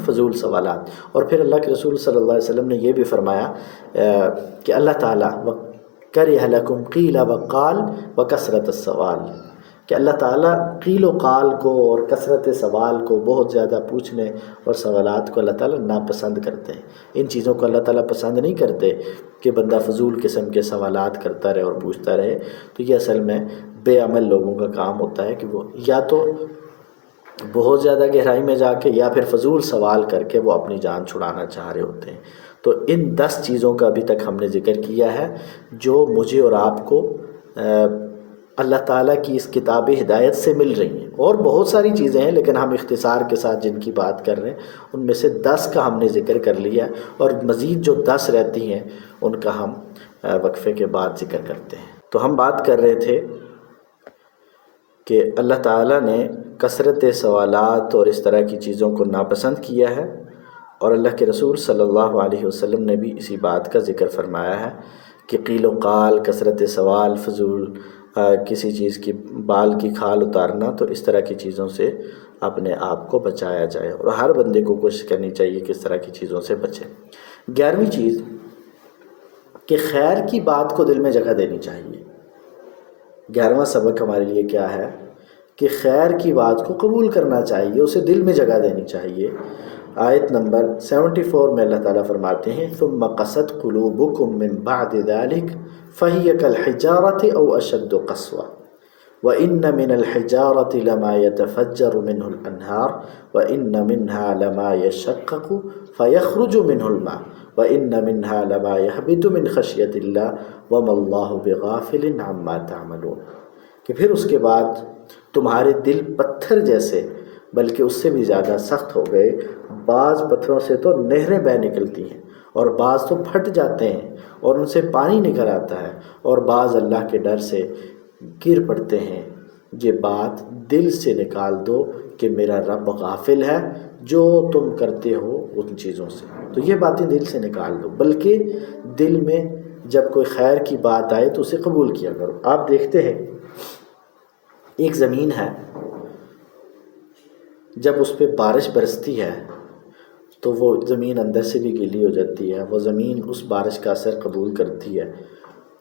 فضول سوالات۔ اور پھر اللہ کے رسول صلی اللہ علیہ وسلم نے یہ بھی فرمایا کہ اللہ تعالیٰ وَكَرِهَ لَكُمْ قِيلَ وَقَالَ وَكَثْرَةَ السَّوَالِ، کہ اللہ تعالیٰ قیل و قال کو اور کثرت سوال کو، بہت زیادہ پوچھنے اور سوالات کو اللہ تعالیٰ ناپسند کرتے ہیں۔ ان چیزوں کو اللہ تعالیٰ پسند نہیں کرتے کہ بندہ فضول قسم کے سوالات کرتا رہے اور پوچھتا رہے۔ تو یہ اصل میں بے عمل لوگوں کا کام ہوتا ہے کہ وہ یا تو بہت زیادہ گہرائی میں جا کے یا پھر فضول سوال کر کے وہ اپنی جان چھڑانا چاہ رہے ہوتے ہیں۔ تو ان 10 چیزوں کا ابھی تک ہم نے ذکر کیا ہے جو مجھے اور آپ کو اللہ تعالیٰ کی اس کتاب ہدایت سے مل رہی ہیں، اور بہت ساری چیزیں ہیں لیکن ہم اختصار کے ساتھ جن کی بات کر رہے ہیں ان میں سے 10 کا ہم نے ذکر کر لیا، اور مزید جو 10 رہتی ہیں ان کا ہم وقفے کے بعد ذکر کرتے ہیں۔ تو ہم بات کر رہے تھے کہ اللہ تعالیٰ نے کثرت سوالات اور اس طرح کی چیزوں کو ناپسند کیا ہے، اور اللہ کے رسول صلی اللہ علیہ وسلم نے بھی اسی بات کا ذکر فرمایا ہے کہ قیل و قال، کثرت سوال، فضول کسی چیز کی بال کی کھال اتارنا، تو اس طرح کی چیزوں سے اپنے آپ کو بچایا جائے، اور ہر بندے کو کوشش کرنی چاہیے کہ اس طرح کی چیزوں سے بچے۔ 11ویں چیز کہ خیر کی بات کو دل میں جگہ دینی چاہیے۔ 11واں سبق ہمارے لیے کیا ہے کہ خیر کی بات کو قبول کرنا چاہیے، اسے دل میں جگہ دینی چاہیے۔ آیت نمبر 74 میں اللہ تعالیٰ فرماتے ہیں ثم قست قلوبکم من بعد ذلك فہی کالحجارۃ او اشد قسوہ وان من الحجارۃ لما يتفجر منه الانہار وان منها لما يشقق فيخرج منه الماء وان منها لما يهبط من خشیۃ اللہ وما اللہ بغافل عما تعملون، کہ پھر اس کے بعد تمہارے دل پتھر جیسے بلکہ اس سے بھی زیادہ سخت ہو گئے۔ بعض پتھروں سے تو نہریں بہہ نکلتی ہیں، اور بعض تو پھٹ جاتے ہیں اور ان سے پانی نکل آتا ہے، اور بعض اللہ کے ڈر سے گر پڑتے ہیں۔ یہ بات دل سے نکال دو کہ میرا رب غافل ہے جو تم کرتے ہو ان چیزوں سے، تو یہ باتیں دل سے نکال دو، بلکہ دل میں جب کوئی خیر کی بات آئے تو اسے قبول کیا کرو۔ آپ دیکھتے ہیں ایک زمین ہے، جب اس پہ بارش برستی ہے تو وہ زمین اندر سے بھی گیلی ہو جاتی ہے، وہ زمین اس بارش کا اثر قبول کرتی ہے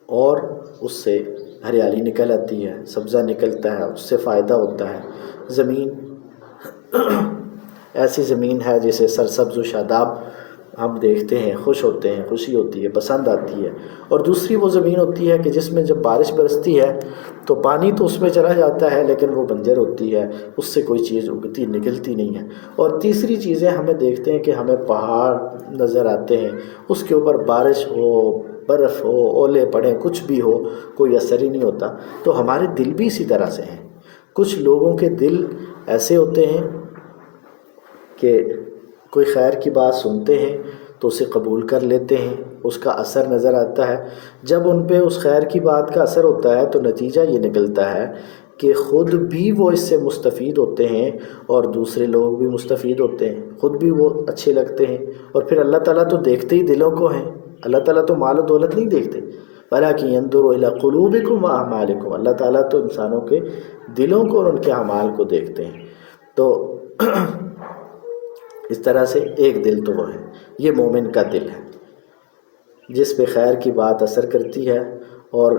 اور اس سے ہریالی نکل آتی ہے، سبزہ نکلتا ہے، اس سے فائدہ ہوتا ہے۔ زمین ایسی زمین ہے جسے سرسبز و شاداب ہم دیکھتے ہیں، خوش ہوتے ہیں، خوشی ہوتی ہے، پسند آتی ہے۔ اور دوسری وہ زمین ہوتی ہے کہ جس میں جب بارش برستی ہے تو پانی تو اس میں چلا جاتا ہے لیکن وہ بنجر ہوتی ہے، اس سے کوئی چیز اگتی نکلتی نہیں ہے۔ اور تیسری چیزیں ہمیں دیکھتے ہیں کہ ہمیں پہاڑ نظر آتے ہیں، اس کے اوپر بارش ہو، برف ہو، اولے پڑیں، کچھ بھی ہو، کوئی اثر ہی نہیں ہوتا۔ تو ہمارے دل بھی اسی طرح سے ہیں۔ کچھ لوگوں کے دل ایسے ہوتے ہیں کہ کوئی خیر کی بات سنتے ہیں تو اسے قبول کر لیتے ہیں، اس کا اثر نظر آتا ہے۔ جب ان پہ اس خیر کی بات کا اثر ہوتا ہے تو نتیجہ یہ نکلتا ہے کہ خود بھی وہ اس سے مستفید ہوتے ہیں اور دوسرے لوگ بھی مستفید ہوتے ہیں، خود بھی وہ اچھے لگتے ہیں، اور پھر اللہ تعالیٰ تو دیکھتے ہی دلوں کو ہیں، اللہ تعالیٰ تو مال و دولت نہیں دیکھتے، وَلَٰكِن يَنظُرُ إِلَىٰ قُلُوبِكُمْ وَأَعْمَالِكُمْ، اللہ تعالیٰ تو انسانوں کے دلوں کو اور ان کے اعمال کو دیکھتے ہیں۔ تو اس طرح سے ایک دل تو وہ ہے، یہ مومن کا دل ہے جس پہ خیر کی بات اثر کرتی ہے، اور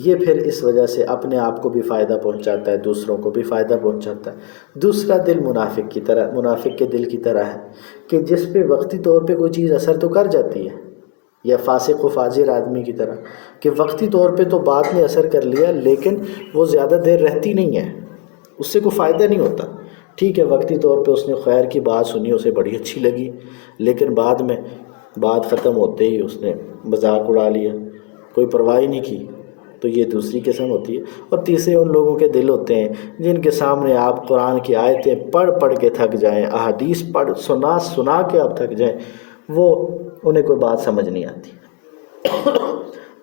یہ پھر اس وجہ سے اپنے آپ کو بھی فائدہ پہنچاتا ہے، دوسروں کو بھی فائدہ پہنچاتا ہے۔ دوسرا دل منافق کے دل کی طرح ہے کہ جس پہ وقتی طور پہ کوئی چیز اثر تو کر جاتی ہے، یا فاسق و فاجر آدمی کی طرح کہ وقتی طور پہ تو بات نے اثر کر لیا لیکن وہ زیادہ دیر رہتی نہیں ہے، اس سے کوئی فائدہ نہیں ہوتا۔ ٹھیک ہے، وقتی طور پہ اس نے خیر کی بات سنی، اسے بڑی اچھی لگی، لیکن بعد میں بات ختم ہوتے ہی اس نے مذاق اڑا لیا، کوئی پرواہ ہی نہیں کی، تو یہ دوسری قسم ہوتی ہے۔ اور تیسرے ان لوگوں کے دل ہوتے ہیں جن کے سامنے آپ قرآن کی آیتیں پڑھ پڑھ کے تھک جائیں، احادیث سنا کے آپ تھک جائیں، وہ انہیں کوئی بات سمجھ نہیں آتی،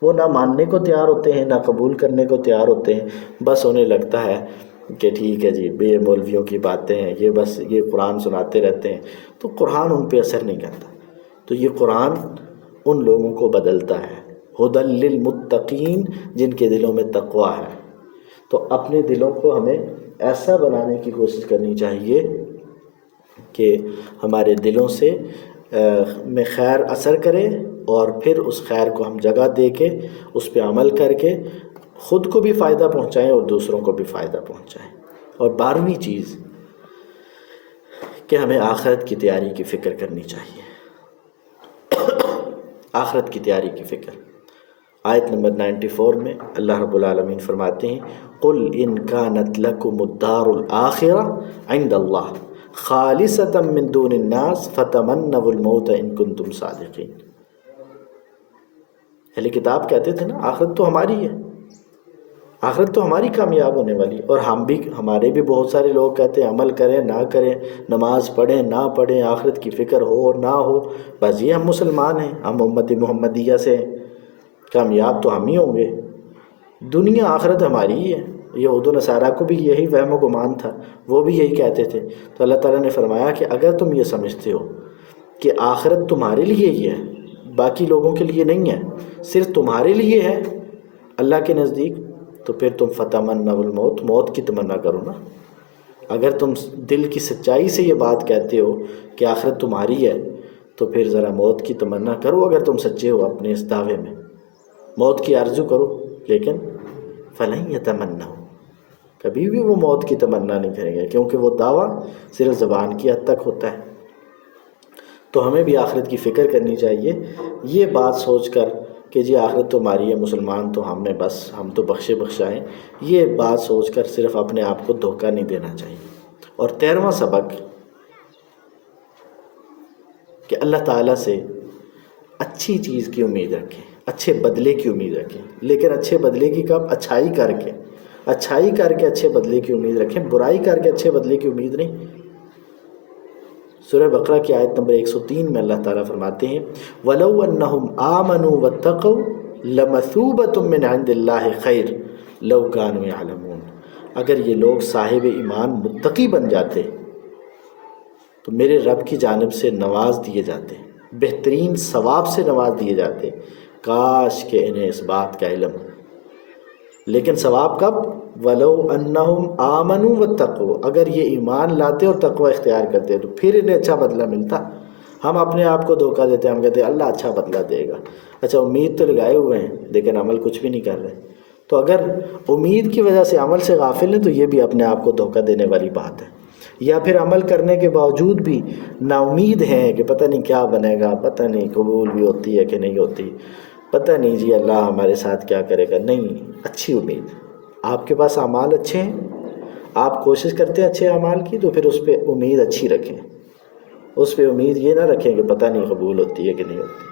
وہ نہ ماننے کو تیار ہوتے ہیں نہ قبول کرنے کو تیار ہوتے ہیں، بس انہیں لگتا ہے کہ ٹھیک ہے جی، بے مولویوں کی باتیں ہیں، یہ بس یہ قرآن سناتے رہتے ہیں، تو قرآن ان پہ اثر نہیں کرتا۔ تو یہ قرآن ان لوگوں کو بدلتا ہے، ہدی للمتقین، جن کے دلوں میں تقویٰ ہے۔ تو اپنے دلوں کو ہمیں ایسا بنانے کی کوشش کرنی چاہیے کہ ہمارے دلوں سے میں خیر اثر کرے، اور پھر اس خیر کو ہم جگہ دے کے اس پہ عمل کر کے خود کو بھی فائدہ پہنچائیں اور دوسروں کو بھی فائدہ پہنچائیں۔ اور 12ویں چیز کہ ہمیں آخرت کی تیاری کی فکر کرنی چاہیے، آخرت کی تیاری کی فکر۔ آیت نمبر 94 میں اللہ رب العالمین فرماتے ہیں قُلْ إِنْ كَانَتْ لَكُمُ الدَّارُ الْآخِرَةُ عِنْدَ اللَّهِ خَالِصَةً مِّن دُونِ النَّاسِ فَتَمَنَّوُا الْمَوْتَ إِن كُنتُمْ صَادِقِينَ۔ اہل کتاب کہتے تھے نا آخرت تو ہماری ہے، آخرت تو ہماری کامیاب ہونے والی، اور ہمارے بھی بہت سارے لوگ کہتے ہیں عمل کریں نہ کریں، نماز پڑھیں نہ پڑھیں، آخرت کی فکر ہو اور نہ ہو، بس یہ ہم مسلمان ہیں، ہم امت محمدیہ سے ہیں، کامیاب تو ہم ہی ہوں گے، دنیا آخرت ہماری ہی ہے۔ یہود و نصارہ کو بھی یہی وہم و گمان تھا، وہ بھی یہی کہتے تھے۔ تو اللہ تعالیٰ نے فرمایا کہ اگر تم یہ سمجھتے ہو کہ آخرت تمہارے لیے ہی ہے، باقی لوگوں کے لیے نہیں ہے، صرف تمہارے لیے ہے اللہ کے نزدیک، تو پھر تم فتمنوا الموت، موت کی تمنا کرو نا۔ اگر تم دل کی سچائی سے یہ بات کہتے ہو کہ آخرت تمہاری ہے، تو پھر ذرا موت کی تمنا کرو، اگر تم سچے ہو اپنے اس دعوے میں، موت کی آرزو کرو، لیکن فَلَن يَتَمَنَّوْا، کبھی بھی وہ موت کی تمنا نہیں کریں گے، کیونکہ وہ دعویٰ صرف زبان کی حد تک ہوتا ہے۔ تو ہمیں بھی آخرت کی فکر کرنی چاہیے، یہ بات سوچ کر کہ جی آخرت تو ہماری ہے، مسلمان تو ہم ہیں، بس ہم تو بخشے بخشائیں، یہ بات سوچ کر صرف اپنے آپ کو دھوکہ نہیں دینا چاہیے۔ اور 13واں سبق کہ اللہ تعالیٰ سے اچھی چیز کی امید رکھیں، اچھے بدلے کی امید رکھیں، لیکن اچھے بدلے کی کب؟ اچھائی کر کے اچھے بدلے کی امید رکھیں، برائی کر کے اچھے بدلے کی امید نہیں۔ سورہ بقرہ کی آیت نمبر 103 میں اللہ تعالیٰ فرماتے ہیں وَلَوْ أَنَّهُمْ آمَنُوا وَاتَّقَوْا لَمَثُوبَةٌ مِّنْ عِندِ اللَّهِ خَيْرٌ لَوْ كَانُوا يَعْلَمُونَ۔ اگر یہ لوگ صاحب ایمان متقی بن جاتے تو میرے رب کی جانب سے نواز دیے جاتے، بہترین ثواب سے نواز دیے جاتے، کاش کہ انہیں اس بات کا علم ہو۔ لیکن ثواب کب؟ وَلَوْ أَنَّهُمْ آمَنُوا وَاتَّقُوا، اگر یہ ایمان لاتے اور تقوی اختیار کرتے تو پھر انہیں اچھا بدلہ ملتا۔ ہم اپنے آپ کو دھوکہ دیتے ہیں، ہم کہتے ہیں اللہ اچھا بدلہ دے گا، اچھا امید تو لگائے ہوئے ہیں لیکن عمل کچھ بھی نہیں کر رہے۔ تو اگر امید کی وجہ سے عمل سے غافل ہیں تو یہ بھی اپنے آپ کو دھوکہ دینے والی بات ہے، یا پھر عمل کرنے کے باوجود بھی نا امید ہیں کہ پتہ نہیں کیا بنے گا، پتہ نہیں قبول بھی ہوتی ہے کہ نہیں ہوتی، پتہ نہیں جی اللہ ہمارے ساتھ کیا کرے گا۔ نہیں، اچھی امید، آپ کے پاس اعمال اچھے ہیں، آپ کوشش کرتے ہیں اچھے اعمال کی، تو پھر اس پہ امید اچھی رکھیں، اس پہ امید یہ نہ رکھیں کہ پتہ نہیں قبول ہوتی ہے کہ نہیں ہوتی،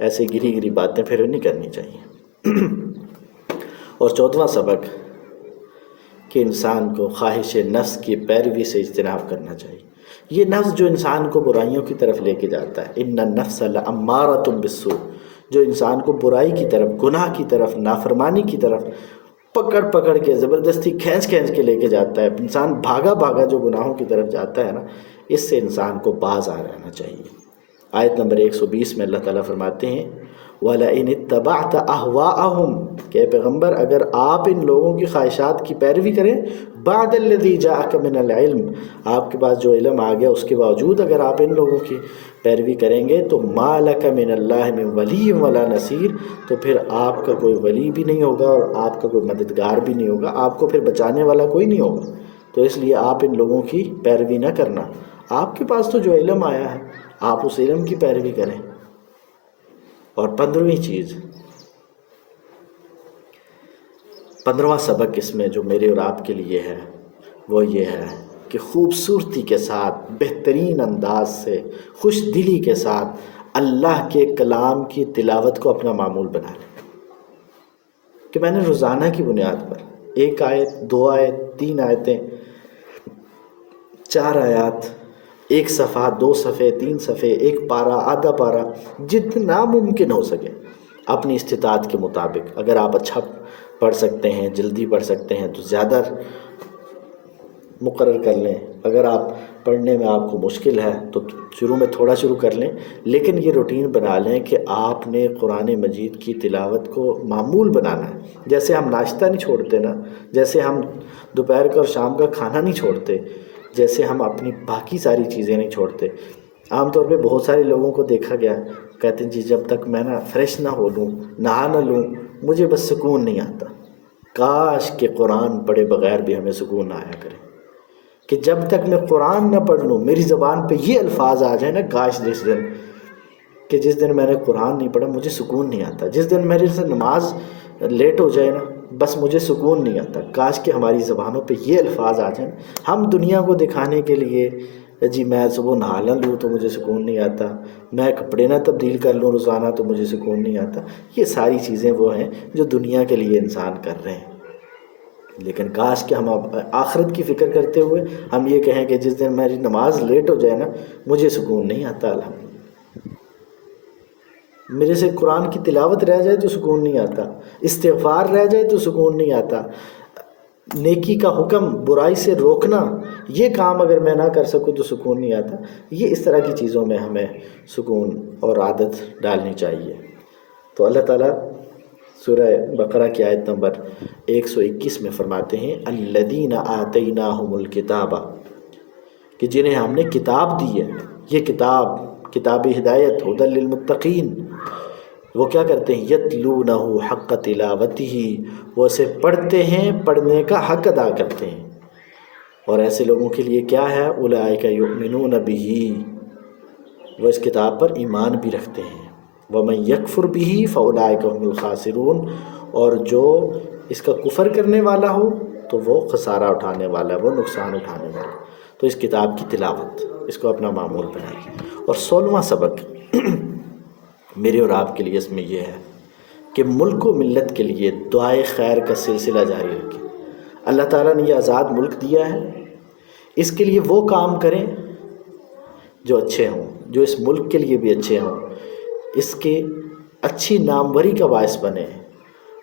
ایسے گری باتیں پھر نہیں کرنی چاہیے۔ اور 14واں سبق کہ انسان کو خواہش نفس کی پیروی سے اجتناب کرنا چاہیے۔ یہ نفس جو انسان کو برائیوں کی طرف لے کے جاتا ہے، ان النفس لامارۃ بالسوء، جو انسان کو برائی کی طرف، گناہ کی طرف، نافرمانی کی طرف پکڑ پکڑ کے زبردستی کھینچ کھینچ کے لے کے جاتا ہے. انسان بھاگا بھاگا جو گناہوں کی طرف جاتا ہے نا، اس سے انسان کو باز آ رہنا چاہیے. آیت نمبر 120 میں اللہ تعالیٰ فرماتے ہیں وَلَئِنِ اتَّبَعْتَ أَهْوَاءَهُمْ کہ اے پیغمبر اگر آپ ان لوگوں کی خواہشات کی پیروی کریں، بعد الذی جاءک من العلم آپ کے پاس جو علم آ گیا اس کے باوجود اگر آپ ان لوگوں کی پیروی کریں گے تو ما لک من اللہ من ولی ولا نصیر تو پھر آپ کا کوئی ولی بھی نہیں ہوگا اور آپ کا کوئی مددگار بھی نہیں ہوگا، آپ کو پھر بچانے والا کوئی نہیں ہوگا. تو اس لیے آپ ان لوگوں کی پیروی نہ کرنا. آپ کے پاس تو جو علم آیا ہے آپ اس علم کی پیروی کریں. اور 15ویں چیز، 15واں سبق اس میں جو میرے اور آپ کے لیے ہے وہ یہ ہے کہ خوبصورتی کے ساتھ، بہترین انداز سے، خوش دلی کے ساتھ اللہ کے کلام کی تلاوت کو اپنا معمول بنا لیں. کہ میں نے روزانہ کی بنیاد پر 1 آیت، 2 آیت، 3 آیتیں، 4 آیات، 1 صفحہ، 2 صفحے، 3 صفحے، 1 پارہ، آدھا پارہ، جتنا ممکن ہو سکے اپنی استطاعت کے مطابق. اگر آپ اچھا پڑھ سکتے ہیں، جلدی پڑھ سکتے ہیں تو زیادہ مقرر کر لیں. اگر آپ پڑھنے میں آپ کو مشکل ہے تو شروع میں تھوڑا شروع کر لیں، لیکن یہ روٹین بنا لیں کہ آپ نے قرآن مجید کی تلاوت کو معمول بنانا ہے. جیسے ہم ناشتہ نہیں چھوڑتے نا، جیسے ہم دوپہر کا اور شام کا کھانا نہیں چھوڑتے، جیسے ہم اپنی باقی ساری چیزیں نہیں چھوڑتے. عام طور پہ بہت سارے لوگوں کو دیکھا گیا کہتے ہیں جی جب تک میں فریش نہ ہو لوں، نہا نہ لوں، مجھے بس سکون نہیں آتا. کاش کہ قرآن پڑھے بغیر بھی ہمیں سکون نہ آیا کرے. کہ جب تک میں قرآن نہ پڑھ لوں، میری زبان پہ یہ الفاظ آ جائیں نا، کاش جس دن میں نے قرآن نہیں پڑھا مجھے سکون نہیں آتا. جس دن میرے سے نماز لیٹ ہو جائے نا، بس مجھے سکون نہیں آتا. کاش کہ ہماری زبانوں پہ یہ الفاظ آ جائیں. ہم دنیا کو دکھانے کے لیے جی میں صبح نہا نہ لوں تو مجھے سکون نہیں آتا، میں کپڑے نہ تبدیل کر لوں روزانہ تو مجھے سکون نہیں آتا. یہ ساری چیزیں وہ ہیں جو دنیا کے لیے انسان کر رہے ہیں. لیکن کاش کہ ہم آخرت کی فکر کرتے ہوئے ہم یہ کہیں کہ جس دن میری نماز لیٹ ہو جائے نا مجھے سکون نہیں آتا. الحمدللہ میرے سے قرآن کی تلاوت رہ جائے تو سکون نہیں آتا، استغفار رہ جائے تو سکون نہیں آتا، نیکی کا حکم، برائی سے روکنا، یہ کام اگر میں نہ کر سکوں تو سکون نہیں آتا. یہ اس طرح کی چیزوں میں ہمیں سکون اور عادت ڈالنی چاہیے. تو اللہ تعالیٰ سورہ بقرہ کی آیت نمبر 121 میں فرماتے ہیں الذین آتیناہم الکتاب کہ جنہیں ہم نے کتاب دی ہے. یہ کتاب ہدایت، ھدی للمتقین. وہ کیا کرتے ہیں؟ یتلونہ حق تلاوتہ، وہ اسے پڑھتے ہیں، پڑھنے کا حق ادا کرتے ہیں. اور ایسے لوگوں کے لیے کیا ہے؟ اولئک یؤمنون بہ، وہ اس کتاب پر ایمان بھی رکھتے ہیں. ومن یکفر بہ فاولئک هم الخاسرون، اور جو اس کا کفر کرنے والا ہو تو وہ خسارہ اٹھانے والا ہے، وہ نقصان اٹھانے والا ہے. تو اس کتاب کی تلاوت، اس کو اپنا معمول بنائیے. اور 16واں سبق میرے اور آپ کے لیے اس میں یہ ہے کہ ملک و ملت کے لیے دعائے خیر کا سلسلہ جاری رکھیں. اللہ تعالیٰ نے یہ آزاد ملک دیا ہے، اس کے لیے وہ کام کریں جو اچھے ہوں، جو اس ملک کے لیے بھی اچھے ہوں، اس کے اچھی ناموری کا باعث بنے.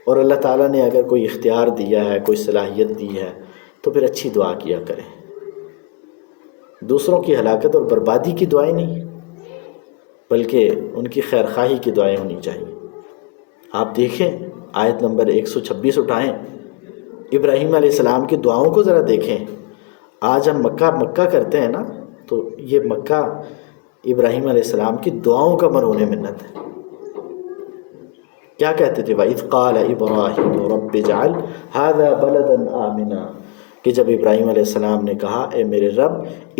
اور اللہ تعالیٰ نے اگر کوئی اختیار دیا ہے، کوئی صلاحیت دی ہے تو پھر اچھی دعا کیا کریں. دوسروں کی ہلاکت اور بربادی کی دعائیں نہیں بلکہ ان کی خیرخواہی کی دعائیں ہونی چاہیے. آپ دیکھیں آیت نمبر 126 اٹھائیں، ابراہیم علیہ السلام کی دعاؤں کو ذرا دیکھیں. آج ہم مکہ کرتے ہیں نا، تو یہ مکہ ابراہیم علیہ السلام کی دعاؤں کا مرہون منت ہے. کیا کہتے تھے؟ وَإِذْ قَالَ إِبْرَاهِيمُ رَبِّ اجْعَلْ هَذَا بَلَدًا آمِنًا، کہ جب ابراہیم علیہ السلام نے کہا اے میرے رب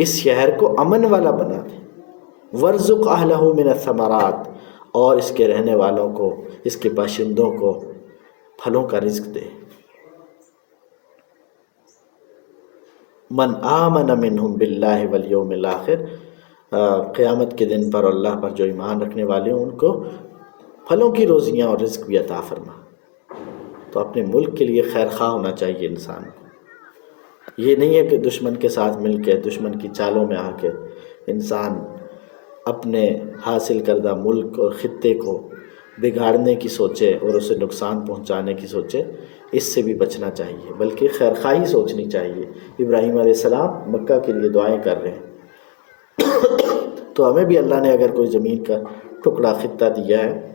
اس شہر کو امن والا بنا دے. وَارْزُقْ أَهْلَهُ مِنَ الثَّمَرَاتِ، اور اس کے رہنے والوں کو، اس کے باشندوں کو پھلوں کا رزق دے. من آمن منہم باللہ والیوم الآخر، قیامت کے دن پر اللہ پر جو ایمان رکھنے والے ہیں ان کو پھلوں کی روزیاں اور رزق بھی عطا فرما. تو اپنے ملک کے لیے خیر خواہ ہونا چاہیے انسان کو. یہ نہیں ہے کہ دشمن کے ساتھ مل کے، دشمن کی چالوں میں آ کے انسان اپنے حاصل کردہ ملک اور خطے کو بگاڑنے کی سوچے اور اسے نقصان پہنچانے کی سوچے. اس سے بھی بچنا چاہیے، بلکہ خیر خواہی سوچنی چاہیے۔ ابراہیم علیہ السلام مکہ کے لیے دعائیں کر رہے ہیں، تو ہمیں بھی اللہ نے اگر کوئی زمین کا ٹکڑا خطہ دیا ہے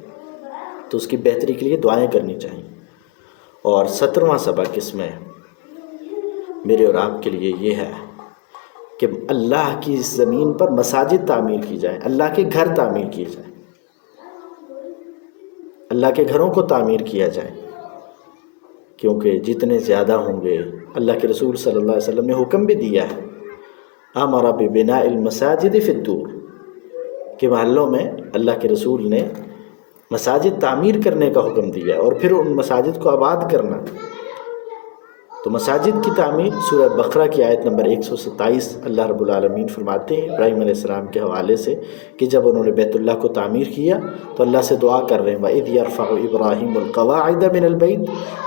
تو اس کی بہتری کے لیے دعائیں کرنی چاہیے۔ اور 17واں سبق اس میں میرے اور آپ کے لیے یہ ہے کہ اللہ کی اس زمین پر مساجد تعمیر کی جائیں، اللہ کے گھر تعمیر کیے جائیں، اللہ کے گھروں کو تعمیر کیا جائے، کیونکہ جتنے زیادہ ہوں گے، اللہ کے رسول صلی اللہ علیہ وسلم نے حکم بھی دیا ہے، امر ببناء المساجد فی الدور، کہ محلوں میں اللہ کے رسول نے مساجد تعمیر کرنے کا حکم دیا اور پھر ان مساجد کو آباد کرنا۔ تو مساجد کی تعمیر، سورہ بقرہ کی آیت نمبر 127 اللہ رب العالمین فرماتے ہیں ابراہیم علیہ السلام کے حوالے سے کہ جب انہوں نے بیت اللہ کو تعمیر کیا تو اللہ سے دعا کر رہے ہیں وَإِذْ يَرْفَعُ إِبْرَاهِيمُ الْقَوَاعِدَ مِنَ الْبَيْتِ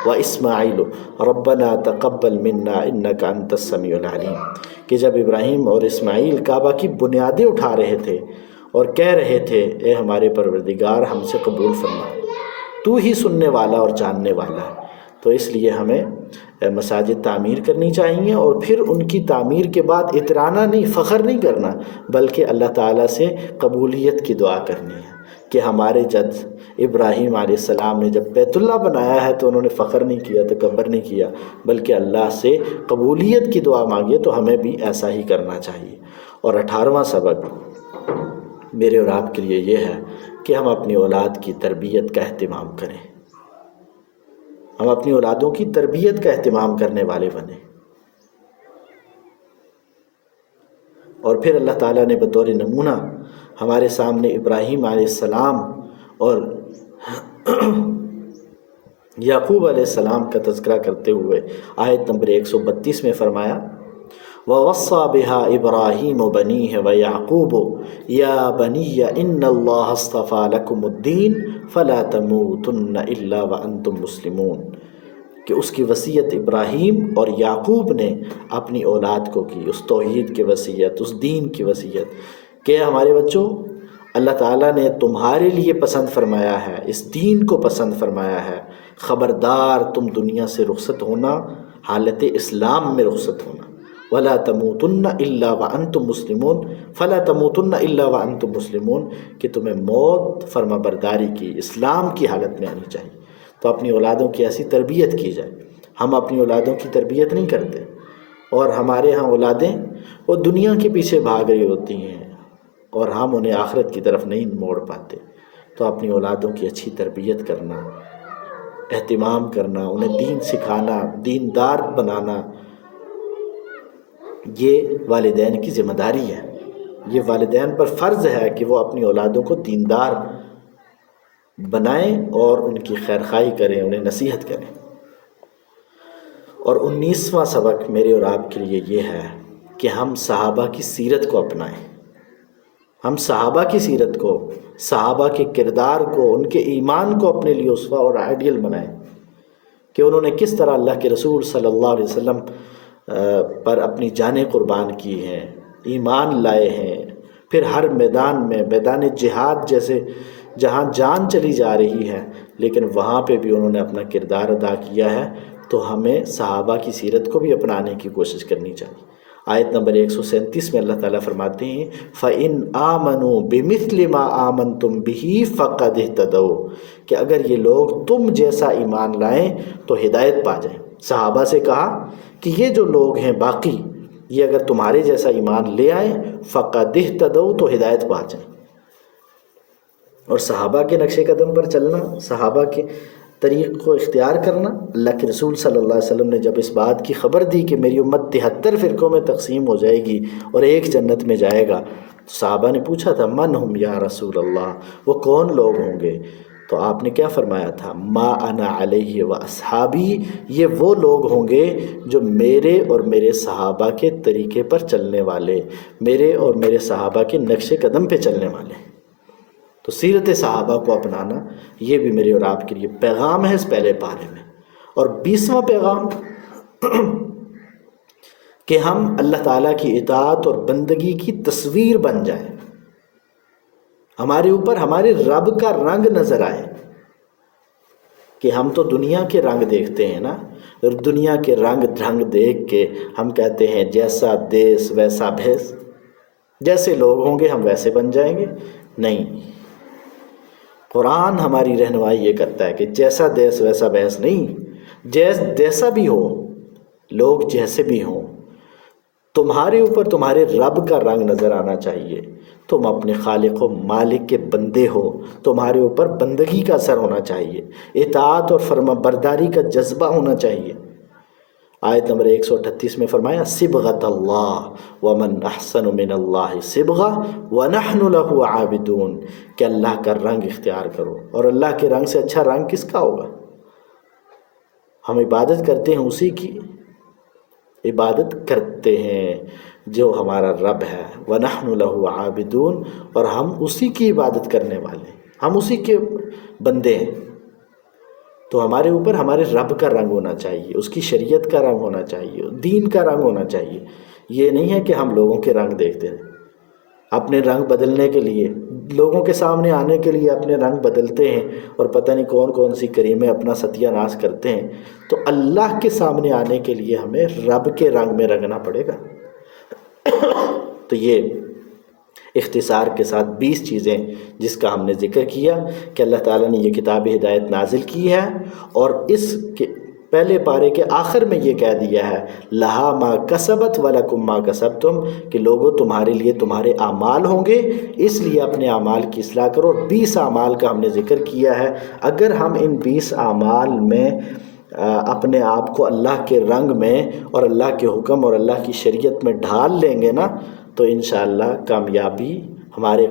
وَإِسْمَاعِيلُ رَبَّنَا تَقَبَّلْ مِنَّا إِنَّكَ أَنْتَ السَّمِيعُ الْعَلِيمُ، کہ جب ابراہیم اور اسماعیل کعبہ کی بنیادیں اٹھا رہے تھے اور کہہ رہے تھے اے ہمارے پروردگار ہم سے قبول فرما، تو ہی سننے والا اور جاننے والا ہے۔ تو اس لیے ہمیں مساجد تعمیر کرنی چاہیے، اور پھر ان کی تعمیر کے بعد اترانا نہیں، فخر نہیں کرنا، بلکہ اللہ تعالیٰ سے قبولیت کی دعا کرنی ہے کہ ہمارے جد ابراہیم علیہ السلام نے جب بیت اللہ بنایا ہے تو انہوں نے فخر نہیں کیا، تکبر نہیں کیا، بلکہ اللہ سے قبولیت کی دعا مانگی، تو ہمیں بھی ایسا ہی کرنا چاہیے۔ اور 18واں سبق میرے اور آپ کے لیے یہ ہے کہ ہم اپنی اولاد کی تربیت کا اہتمام کریں، ہم اپنی اولادوں کی تربیت کا اہتمام کرنے والے بنیں۔ اور پھر اللہ تعالیٰ نے بطور نمونہ ہمارے سامنے ابراہیم علیہ السلام اور یعقوب علیہ السلام کا تذکرہ کرتے ہوئے آیت نمبر 132 میں فرمایا وَوَصَّى بِهَا إِبْرَاهِيمُ بَنِيهِ وَيَعْقُوبُ يَا بَنِيَّ إِنَّ اللَّهَ اصْطَفَى لَكُمُ الدِّينَ فَلَا تَمُوتُنَّ إِلَّا وَأَنْتُمْ مُسْلِمُونَ، کہ اس کی وصیت ابراہیم اور یعقوب نے اپنی اولاد کو کی، اس توحید کی وصیت، اس دین کی وصیت کہ ہمارے بچوں اللہ تعالیٰ نے تمہارے لیے پسند فرمایا ہے، اس دین کو پسند فرمایا ہے، خبردار تم دنیا سے رخصت ہونا حالت اسلام میں رخصت ہونا، وَلَا تَمُوتُنَّ إِلَّا وَأَنْتُمْ مُسْلِمُونَ فَلَا تَمُوتُنَّ إِلَّا وَأَنْتُمْ مُسْلِمُونَ، کہ تمہیں موت فرما برداری کی، اسلام کی حالت میں آنی چاہیے۔ تو اپنی اولادوں کی ایسی تربیت کی جائے۔ ہم اپنی اولادوں کی تربیت نہیں کرتے، اور ہمارے ہاں اولادیں وہ دنیا کے پیچھے بھاگ رہی ہوتی ہیں اور ہم انہیں آخرت کی طرف نہیں موڑ پاتے۔ تو اپنی اولادوں کی اچھی تربیت کرنا، اہتمام کرنا، انہیں دین سکھانا، دیندار بنانا، یہ والدین کی ذمہ داری ہے۔ یہ والدین پر فرض ہے کہ وہ اپنی اولادوں کو دیندار بنائیں اور ان کی خیرخواہی کریں، انہیں نصیحت کریں۔ اور 19واں سبق میرے اور آپ کے لیے یہ ہے کہ ہم صحابہ کی سیرت کو اپنائیں، ہم صحابہ کی سیرت کو، صحابہ کے کردار کو، ان کے ایمان کو اپنے لیے اسوہ اور آئیڈیل بنائیں کہ انہوں نے کس طرح اللہ کے رسول صلی اللہ علیہ وسلم پر اپنی جانیں قربان کی ہیں، ایمان لائے ہیں، پھر ہر میدان میں، میدان جہاد جیسے جہاں جان چلی جا رہی ہے لیکن وہاں پہ بھی انہوں نے اپنا کردار ادا کیا ہے۔ تو ہمیں صحابہ کی سیرت کو بھی اپنانے کی کوشش کرنی چاہیے۔ آیت نمبر 137 میں اللہ تعالیٰ فرماتے ہیں فَإِنْ آمَنُوا بِمِثْلِ مَا آمَنْتُمْ بِهِ فَقَدِ اهْتَدَوْا، کہ اگر یہ لوگ تم جیسا ایمان لائیں تو ہدایت پا جائیں۔ صحابہ سے کہا کہ یہ جو لوگ ہیں باقی، یہ اگر تمہارے جیسا ایمان لے آئیں فَقَدِ اهْتَدَوْا، تو ہدایت پا جائیں۔ اور صحابہ کے نقش قدم پر چلنا، صحابہ کے طریق کو اختیار کرنا۔ اللہ کے رسول صلی اللہ علیہ وسلم نے جب اس بات کی خبر دی کہ میری امت 73 فرقوں میں تقسیم ہو جائے گی اور ایک جنت میں جائے گا، تو صحابہ نے پوچھا تھا من ہم یا رسول اللہ، وہ کون لوگ ہوں گے؟ تو آپ نے کیا فرمایا تھا؟ ما انا علیہ و اصحابی، یہ وہ لوگ ہوں گے جو میرے اور میرے صحابہ کے طریقے پر چلنے والے، میرے اور میرے صحابہ کے نقش قدم پہ چلنے والے۔ تو سیرت صحابہ کو اپنانا یہ بھی میرے اور آپ کے لیے پیغام ہے اس پہلے پارے میں۔ اور 20واں پیغام کہ ہم اللہ تعالیٰ کی اطاعت اور بندگی کی تصویر بن جائیں، ہمارے اوپر ہمارے رب کا رنگ نظر آئے۔ کہ ہم تو دنیا کے رنگ دیکھتے ہیں نا، اور دنیا کے رنگ ڈھنگ دیکھ کے ہم کہتے ہیں جیسا دیس ویسا بھیس، جیسے لوگ ہوں گے ہم ویسے بن جائیں گے۔ نہیں، قرآن ہماری رہنمائی یہ کرتا ہے کہ جیسا دیس ویسا بھیس نہیں، جیسا بھی ہو، لوگ جیسے بھی ہوں، تمہارے اوپر تمہارے رب کا رنگ نظر آنا چاہیے۔ تم اپنے خالق و مالک کے بندے ہو، تمہارے اوپر بندگی کا اثر ہونا چاہیے، اطاعت اور فرما برداری کا جذبہ ہونا چاہیے۔ آیت نمبر 138 میں فرمایا صبغۃ اللہ ومن احسن من اللہ صبغہ ونحن لہ عابدون، کہ اللہ کا رنگ اختیار کرو، اور اللہ کے رنگ سے اچھا رنگ کس کا ہوگا؟ ہم عبادت کرتے ہیں اسی کی، عبادت کرتے ہیں جو ہمارا رب ہے، وَنَحْنُ لَهُ عَابِدُونَ، اور ہم اسی کی عبادت کرنے والے، ہم اسی کے بندے ہیں۔ تو ہمارے اوپر ہمارے رب کا رنگ ہونا چاہیے، اس کی شریعت کا رنگ ہونا چاہیے، دین کا رنگ ہونا چاہیے۔ یہ نہیں ہے کہ ہم لوگوں کے رنگ دیکھتے ہیں، اپنے رنگ بدلنے کے لیے، لوگوں کے سامنے آنے کے لیے اپنے رنگ بدلتے ہیں، اور پتہ نہیں کون کون سی کریمیں اپنا ستیہ ناش کرتے ہیں۔ تو اللہ کے سامنے آنے کے لیے ہمیں رب کے رنگ میں رنگنا پڑے گا۔ تو یہ اختصار کے ساتھ 20 چیزیں جس کا ہم نے ذکر کیا کہ اللہ تعالیٰ نے یہ کتاب ہدایت نازل کی ہے، اور اس کے پہلے پارے کے آخر میں یہ کہہ دیا ہے لہا ما کسبت ولکم ما کسبتم، کہ لوگوں تمہارے لیے تمہارے اعمال ہوں گے، اس لیے اپنے اعمال کی اصلاح کرو۔ 20 اعمال کا ہم نے ذکر کیا ہے۔ اگر ہم ان 20 اعمال میں اپنے آپ کو اللہ کے رنگ میں اور اللہ کے حکم اور اللہ کی شریعت میں ڈھال لیں گے نا، تو انشاءاللہ کامیابی ہمارے